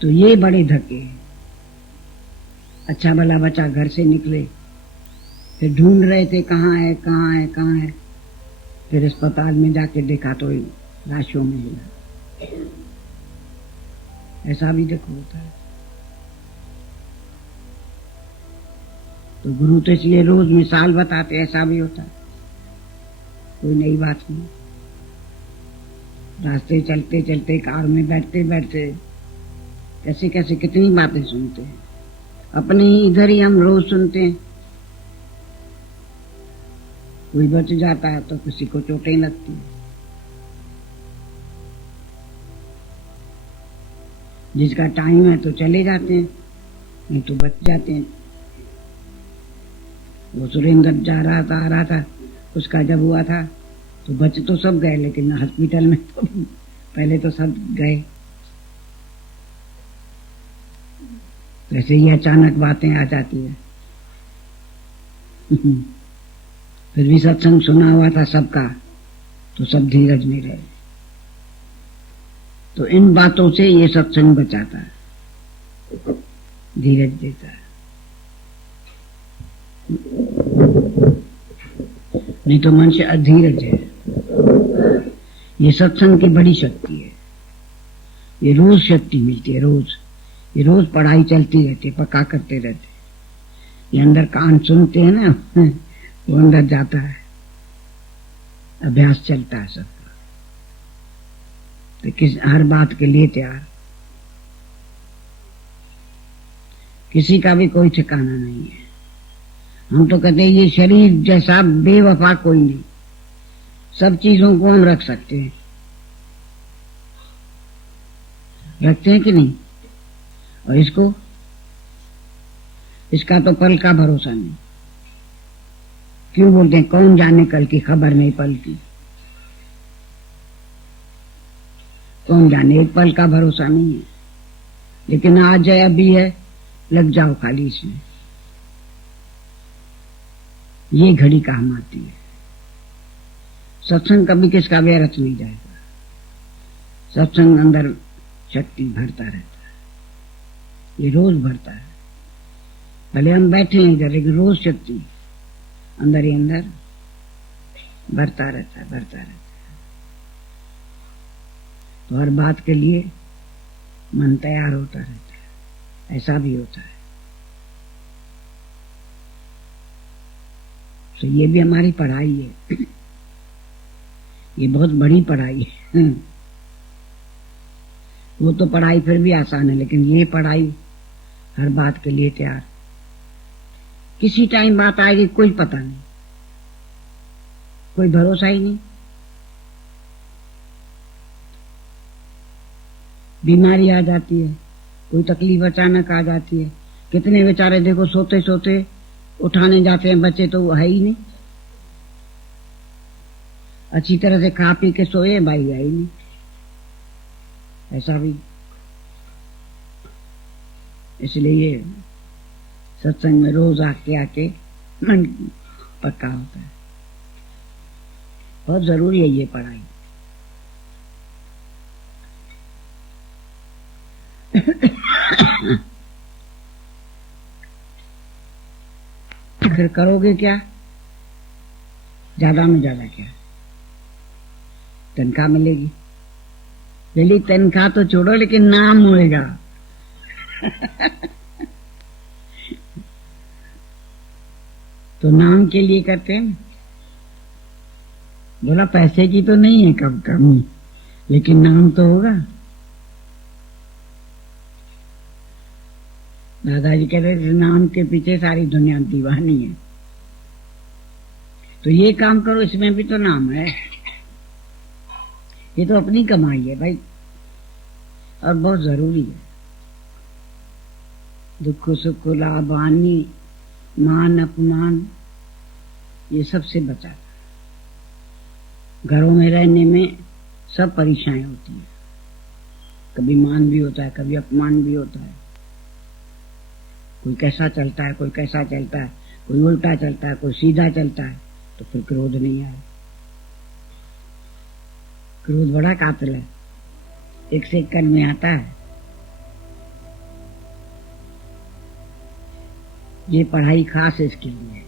तो ये बड़े धक्के हैं। अच्छा भला बच्चा घर से निकले, फिर ढूंढ रहे थे कहाँ है कहाँ है कहाँ है, फिर अस्पताल में जाके देखा तो लाशों में मिला। ऐसा भी देखो होता है। तो गुरु तो इसलिए रोज मिसाल बताते, ऐसा भी होता है, कोई नई बात नहीं। रास्ते चलते चलते, कार में बैठते बैठते कैसे कैसे कितनी बातें सुनते हैं, अपने ही इधर ही हम रोज सुनते हैं। कोई बच जाता है तो किसी को चोटें लगती है, जिसका टाइम है तो चले जाते हैं, नहीं तो बच जाते हैं। वो सुरेंद्र जा रहा था, आ रहा था, उसका जब हुआ था तो बच तो सब गए, लेकिन हॉस्पिटल में तो पहले तो सब गए। वैसे ही अचानक बातें आ जाती है। फिर भी सत्संग सुना हुआ था सबका, तो सब धीरज में रहे। तो इन बातों से ये सत्संग बचाता है, धीरज देता है। नहीं तो मन से अधीरज है। ये सत्संग की बड़ी शक्ति है। ये रोज शक्ति मिलती है, रोज। ये रोज पढ़ाई चलती रहती है, पक्का करते रहते हैं। ये अंदर कान सुनते हैं ना, वो अंदर जाता है, अभ्यास चलता है सबका। तो हर बात के लिए तैयार। किसी का भी कोई ठिकाना नहीं है। हम तो कहते हैं ये शरीर जैसा बेवफा कोई नहीं। सब चीजों को हम रख सकते हैं, रखते हैं कि नहीं? और इसका तो पल का भरोसा नहीं। क्यों बोलते हैं कौन जाने कल की खबर नहीं पल की। कौन जाने, एक पल का भरोसा नहीं है। लेकिन आज है, अभी है, लग जाओ खाली इसमें। ये घड़ी काम आती है। सत्संग कभी किसका व्यर्थ नहीं जाएगा। सत्संग अंदर शक्ति भरता रहता है, ये रोज भरता है। भले हम बैठे हैं इधर, लेकिन रोज शक्ति अंदर ही अंदर भरता रहता है, भरता रहता है। तो हर बात के लिए मन तैयार होता रहता है। ऐसा भी होता है। तो ये भी हमारी पढ़ाई है। ये बहुत बड़ी पढ़ाई है। वो तो पढ़ाई फिर भी आसान है, लेकिन ये पढ़ाई हर बात के लिए तैयार। किसी टाइम बात आएगी कोई पता नहीं, कोई भरोसा ही नहीं। बीमारी आ जाती है, कोई तकलीफ अचानक आ जाती है। कितने बेचारे देखो सोते सोते उठाने जाते हैं बच्चे, तो वो है ही नहीं। अच्छी तरह से खा पी के सोए, भाई है ही नहीं। ऐसा भी। इसलिए सत्संग में रोज आके मन पक्का होता है। बहुत जरूरी है ये पढ़ाई। फिर करोगे क्या? ज्यादा में ज्यादा क्या तनख्वाह मिलेगी? चलिए तनख्वाह तो छोड़ो, लेकिन नाम होएगा। तो नाम के लिए करते हैं। बोला पैसे की तो नहीं है कब कमी, लेकिन नाम तो होगा। दादाजी कह रहे थे नाम के पीछे सारी दुनिया दीवानी है। तो ये काम करो, इसमें भी तो नाम है। ये तो अपनी कमाई है भाई, और बहुत जरूरी है। दुख सुख लाभ हानि मान अपमान ये सबसे बचा। घरों में रहने में सब परेशानी होती है। कभी मान भी होता है, कभी अपमान भी होता है। कोई कैसा चलता है, कोई कैसा चलता है, कोई उल्टा चलता है, कोई सीधा चलता है। तो फिर क्रोध नहीं आए। क्रोध बड़ा कातिल है, एक सेकंड में आता है। ये पढ़ाई खास इसके लिए है।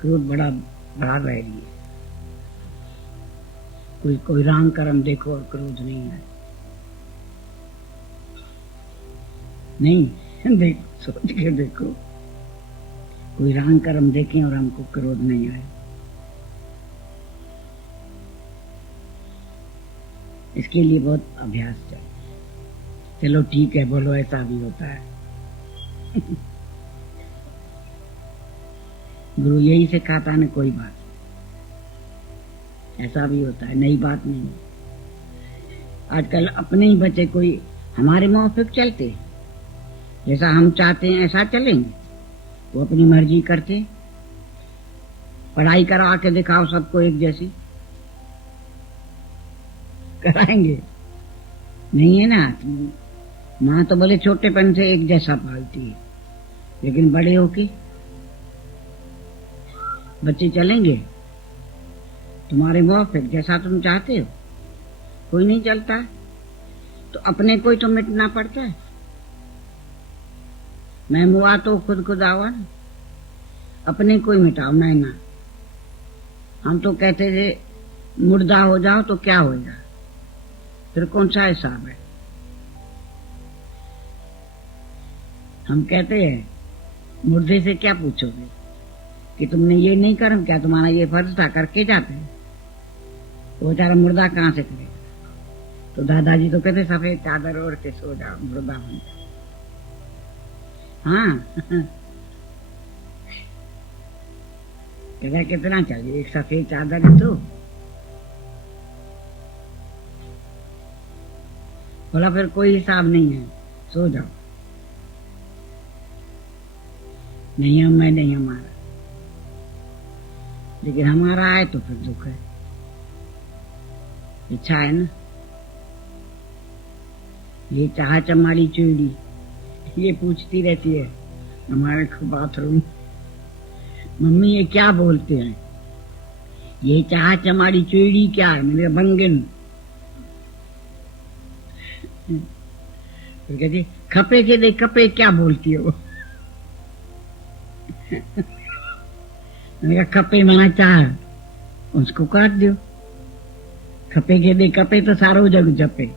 क्रोध बड़ा बढ़ा रही है। कोई राम कर्म देखो और क्रोध नहीं आए। नहीं देख, सोच के देखो, कोई राम कर्म देखें और हमको क्रोध नहीं आए। इसके लिए बहुत अभ्यास चाहिए। चलो ठीक है, बोलो ऐसा भी होता है। गुरु यही सिखाता है, कोई बात ऐसा भी होता है, नई बात नहीं। आजकल अपने ही बच्चे कोई हमारे मौफिक चलते, जैसा हम चाहते हैं ऐसा चलेंगे। वो अपनी मर्जी करते। पढ़ाई करा के दिखाओ सबको एक जैसी, कराएंगे? नहीं है ना। माँ तो बोले छोटेपन से एक जैसा पालती है, लेकिन बड़े होके बच्चे चलेंगे तुम्हारे मौफिक, जैसा तुम चाहते हो। कोई नहीं चलता। तो अपने को ही तो मिटना पड़ता है। मैं मुआ तो खुद खुद आवा ना। अपने को ही मिटाओ, मैं ना। हम तो कहते थे मुर्दा हो जाओ तो क्या होगा, फिर कौन सा हिसाब है। हम कहते हैं मुर्दे से क्या पूछोगे कि तुमने ये नहीं कर, क्या तुम्हारा ये फर्ज था, करके जाते हैं। वो बेचारा मुर्दा कहाँ से करेगा। तो दादाजी तो कहते सफेद चादर ओढ़ के सो जाओ, मुर्दा बन जाओ। हाँ कहता कितना चाहिए, एक सफेद चादर है। तो बोला फिर कोई हिसाब नहीं है, सो जाओ। नहीं हम मैं नहीं हमारा, लेकिन हमारा है तो फिर दुख है, इच्छा है ना। ये चाह चमाड़ी चूड़ी ये पूछती रहती है हमारे बाथरूम, मम्मी ये क्या बोलते हैं, ये चाह चमाड़ी चूड़ी क्या है, मेरे बंगन। तो कहती खपे के दे, कपे क्या बोलती हो। मैंने कहा खपे मना चाह, उसको काट दो। खपे के दे कपे तो सारो जग जपे,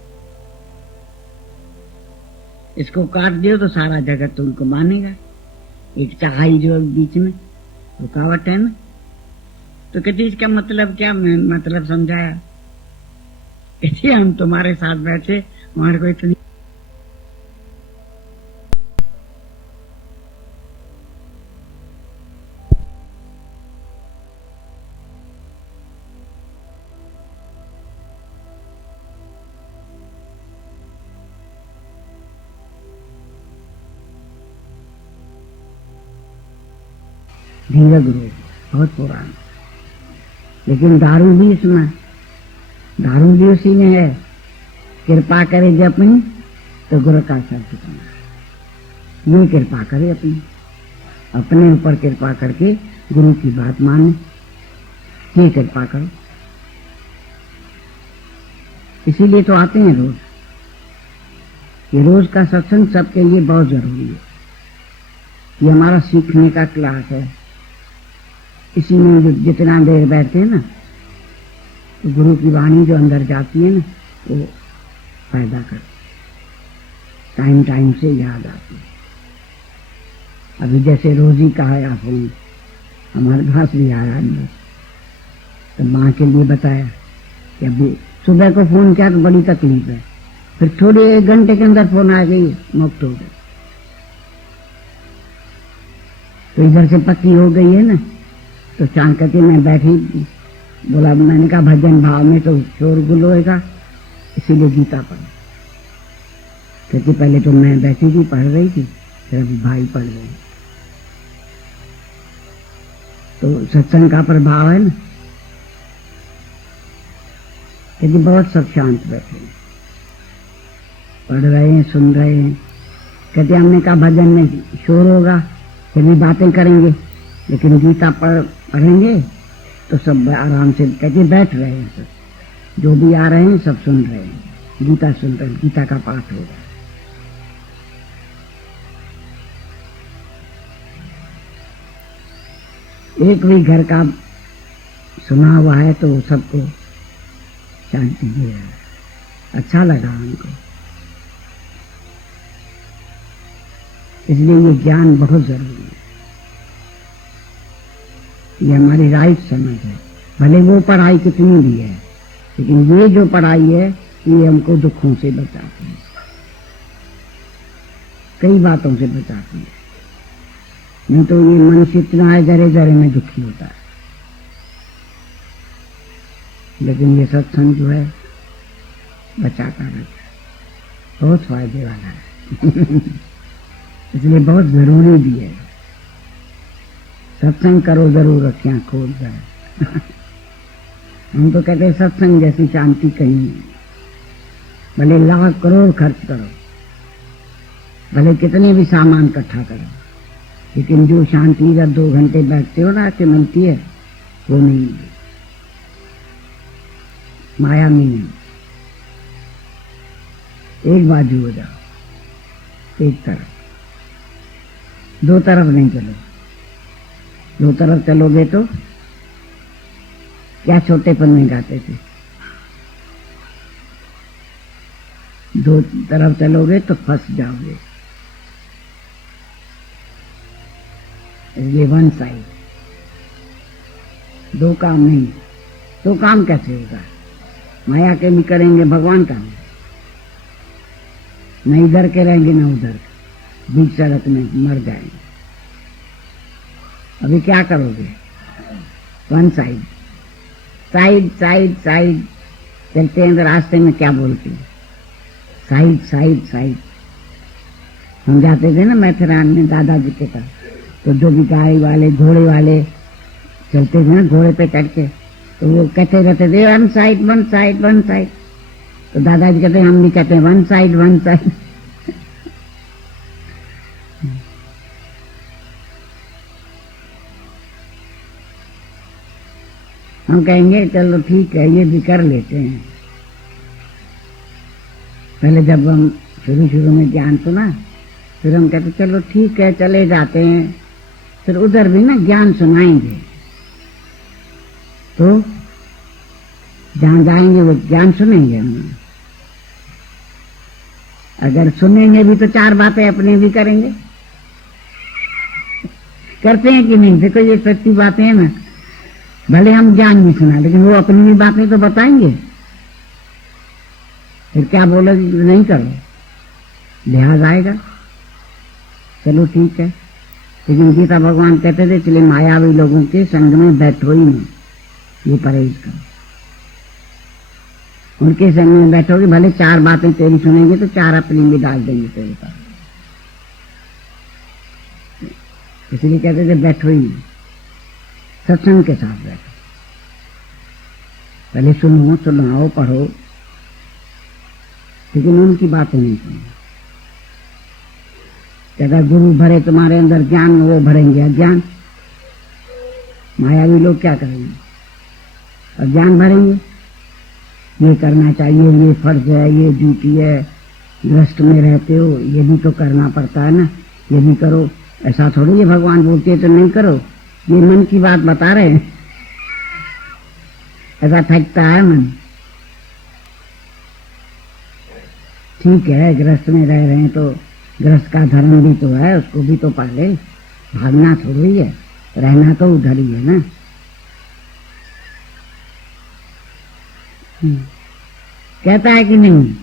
इसको काट दियो तो सारा जगत तो उनको मानेगा। एक चाही जो बीच में रुकावट है ना। तो कहती इसका मतलब क्या, मैं मतलब समझाया। कहती हम तुम्हारे साथ बैठे, हमारे को इतनी धीरज रोग बहुत पुराना, लेकिन दारू भी इसमें, दारू भी उसी में है। कृपा करे जब अपनी तो गुरु का सर झुकाना। ये कृपा करे अपनी, अपने ऊपर कृपा करके गुरु की बात माने, ये कृपा करो। इसीलिए तो आते हैं रोज। ये रोज का सत्संग सबके लिए बहुत जरूरी है। ये हमारा सीखने का क्लास है। इसी में जितना देर बैठते हैं ना, तो गुरु की वाणी जो अंदर जाती है ना, वो फायदा कर, टाइम टाइम से याद आती है। अभी जैसे रोजी का है फोन, हमारे पास भी आ रहा है, तो माँ के लिए बताया कि अभी सुबह को फोन किया तो बड़ी तकलीफ है, फिर थोड़े एक घंटे के अंदर फोन आ गई, मुक्त हो गई। तो इधर से पक्की हो गई है ना। तो चांद करके मैं बैठी, बोला मैंने कहा भजन भाव में तो शोरगुल होएगा, इसीलिए गीता पढ़। क्योंकि पहले तो मैं बैठी थी, पढ़ रही थी, फिर अभी भाई पढ़ रहे हैं। तो सत्संग का प्रभाव है ना, क्योंकि बहुत सब शांत बैठे हैं, पढ़ रहे हैं, सुन रहे हैं। कहते हमने कहा भजन में शोर होगा, फिर भी बातें करेंगे, लेकिन गीता पढ़ेंगे तो सब आराम से। कहते बैठ रहे हैं, सब जो भी आ रहे हैं सब सुन रहे हैं, गीता सुन रहे हैं, गीता का पाठ होगा। एक भी घर का सुना हुआ है तो सबको शांति दे रहा है, अच्छा लगा हमको। इसलिए ये ज्ञान बहुत जरूरी है, ये हमारी राइट समझ है। भले वो पढ़ाई कितनी भी है, लेकिन ये जो पढ़ाई है ये हमको दुखों से बचाती है, कई बातों से बचाती है। नहीं तो ये मनुष्य इतना है जरे जरे में दुखी होता है, लेकिन ये सत्संग जो है बचाता रहता है, बहुत फायदे वाला है। इसलिए बहुत जरूरी भी है। सत्संग करो जरूर, अखियां खोल कर। हम तो कहते हैं सत्संग जैसी शांति कहीं नहीं। भले लाख करोड़ खर्च करो, भले कितने भी सामान इकट्ठा करो, लेकिन जो शांति जब 2 घंटे बैठते हो ना कि मिलती है, वो नहीं मिलती, माया में नहीं। एक बाजू हो जाओ, एक तरफ, 2 तरफ नहीं चलो। 2 तरफ चलोगे तो क्या छोटेपन में गाते थे। दो तरफ चलोगे तो फंस जाओगे, इसलिए वन साइड, दो काम नहीं। दो काम कैसे होगा? माया के भी करेंगे, भगवान का नहीं। न इधर के रहेंगे न उधर, बीच सड़क में मर जाएंगे। अभी क्या करोगे? One side, side side side चलते हैं तो रास्ते में क्या बोलते हैं? Side side side. हम जाते थे ना मैथेरान में दादाजी के पास, तो जो भी गाड़ी वाले घोड़े वाले चलते थे ना घोड़े पे चढ़ के, तो वो कहते रहते थे one side one side one side. तो दादाजी कहते हम भी कहते हैं वन साइड वन साइड। हम कहेंगे चलो ठीक है, ये भी कर लेते हैं। पहले जब हम शुरू में ज्ञान सुना, फिर हम कहते चलो ठीक है चले जाते हैं, फिर उधर भी ना ज्ञान सुनाएंगे, तो जहां जाएंगे वो ज्ञान सुनेंगे हम। अगर सुनेंगे भी तो चार बातें अपने भी करेंगे। करते हैं कि नहीं? देखो ये सच्ची बातें हैं ना, भले हम ज्ञान नहीं सुना लेकिन वो अपनी भी बातें तो बताएंगे। फिर क्या बोलोगे? नहीं करो, लिहाज आएगा। चलो ठीक है, लेकिन गीता भगवान कहते थे चले मायावी लोगों के संग में बैठो ही नहीं, ये परहेज करो। उनके संग में बैठोगे, भले चार बातें तेरी सुनेंगे तो चार अपनी भी डाल देंगे तेरे पास। इसलिए कहते थे बैठो ही नहीं, सत्संग के साथ बैठो। पहले सुनो, सुनाओ, पढ़ो, लेकिन उनकी बातें नहीं सुनो। अगर गुरु भरे तुम्हारे अंदर ज्ञान, वो भरेंगे अज्ञान। मायावी लोग क्या करेंगे? अज्ञान भरेंगे। ये करना चाहिए, ये फर्ज है, ये ड्यूटी है, गृहस्थ में रहते हो, ये भी तो करना पड़ता है ना, ये भी करो। ऐसा थोड़ी है भगवान बोलते है तो नहीं करो, ये मन की बात बता रहे हैं। ऐसा थकता है मन। ठीक है, गृहस्थ में रह रहे हैं तो गृहस्थ का धर्म भी तो है, उसको भी तो पाले। भागना थोड़ी है, रहना तो उधर ही है ना। कहता है कि नहीं?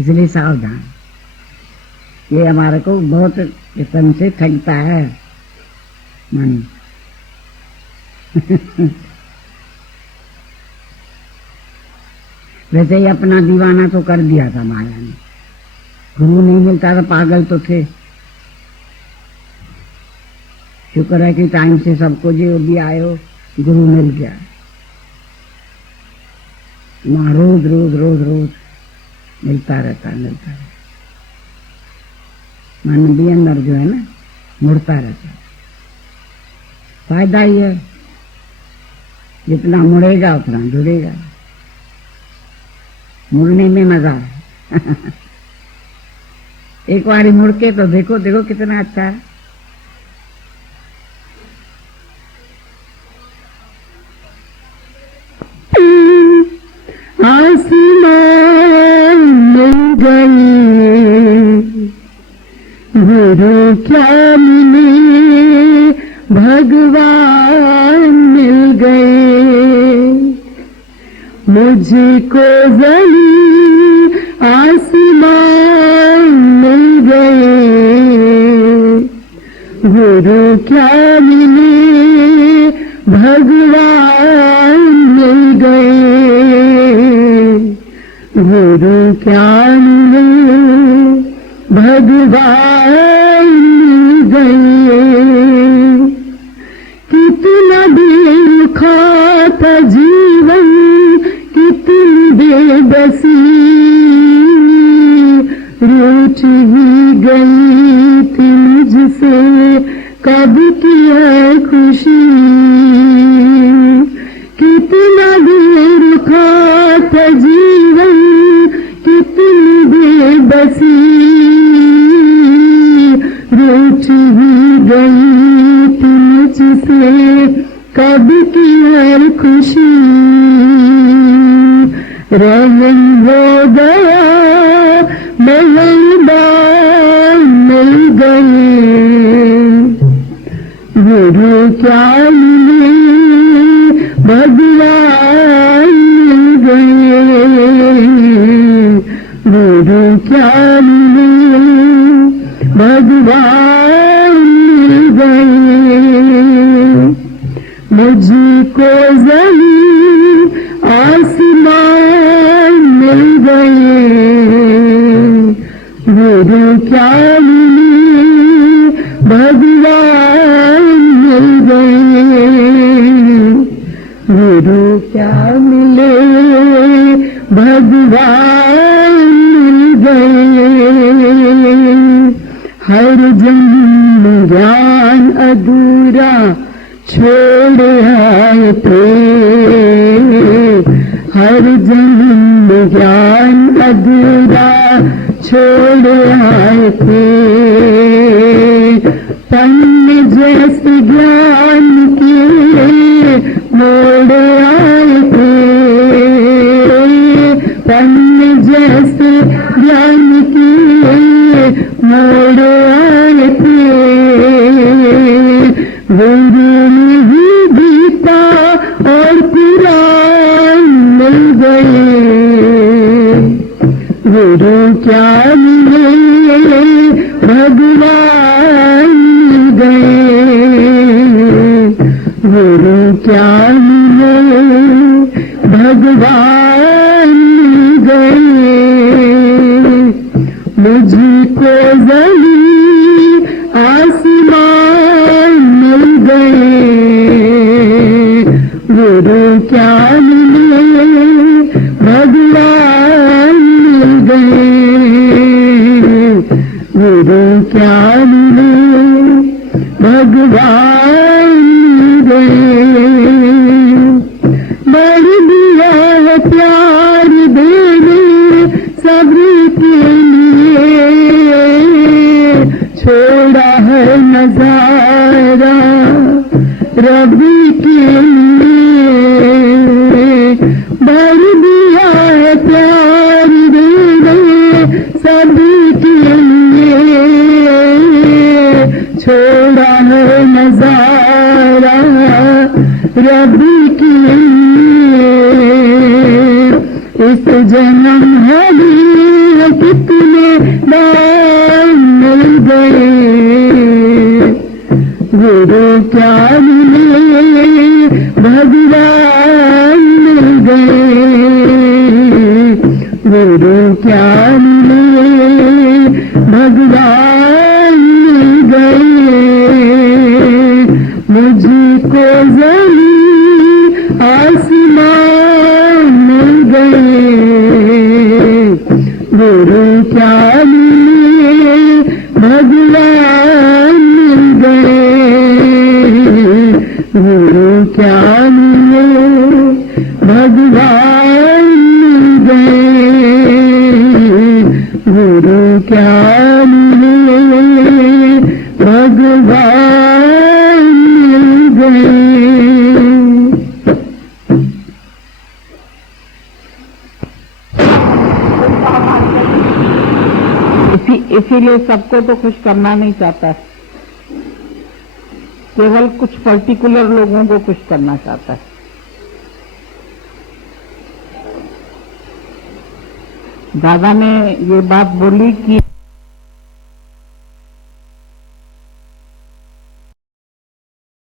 इसलिए सावधान। ये हमारे को बहुत किस्म से ठगता है मन। वैसे ही अपना दीवाना तो कर दिया था माया ने। गुरु नहीं मिलता था, पागल तो थे। शुक्र है कि टाइम से सबको जो भी आयो गुरु मिल गया। वहां रोज रोज रोज रोज मिलता रहता मिलता रहता। मन भी अंदर जो है ना मुड़ता रहता। फायदा ही है, जितना मुड़ेगा उतना जुड़ेगा। मुड़ने में मजा है। एक बारी मुड़ के तो देखो देखो कितना अच्छा है। आसमान मिल गई, गुरु क्या मिले, भगवान मिल गए। मुझको जमीन आसमान मिल गए, गुरु क्या मिले, भगवान मिल गए। गुरु क्या मिले, भगवान मिल गए। कितना बेरुखा था जीवन, कितनी बेबसी, रूठ ही गई थी मुझसे कब की है खुशी। कितना बेरुखा था जीवन, कितनी बेबसी, रूठ ही गई थी मुझसे सबकी हर खुशी रंग हो गया, मेहमान मिल गए। गुरु क्या मिले, भगवान मिल गए। गुरु क्या मिले, भगवान मिल गए। मुझको ज़मीन आसमान मिल गए। गुरु क्या मिले, भगवान मिल गए। गुरु क्या मिले, भगवान मिल गए। हर जन्म ज्ञान अधूरा छोड़ आए थे। हर जन्म ज्ञान अधूरा छोड़ आए थे। पन्ने जैसे ज्ञान के मोड़ आए थे। पन्ने जैसे ज्ञान के मोड़ आए थे। गुरु ने ही गीता और कुरान मिल गए। गुरु क्या मिले, भगवान मिल गए। गुरु क्या मिले, भगवान मिल गए। मुझको ज़मीन आसमान मिल गए। गुरु क्या मिले, भगवान मिल गए। गुरु क्या मिले, भगवान मिल गए। बढ़ दिया है प्यार देने सभी के लिए। छोड़ा है नजारा रबी के लिए। बढ़ दिया है प्यार देने सभी के लिए। छोड़ा है नजारा रबी के लिए। इस जन्म हमें कितने दान मिल गए। गुरु क्या मिले, भगवान मिल गए। गुरु क्या मिले, भगवान मिल गए। मुझको ज़मीन आसमान मिल गए। गुरु क्या मिले, भगवान मिल गए। गुरु क्या मिले, भगवान मिल गए। गुरु क्या मिले, भगवान मिल गए। इसीलिए सबको तो खुश करना नहीं चाहता, केवल कुछ पर्टिकुलर लोगों को खुश करना चाहता है। दादा ने ये बात बोली कि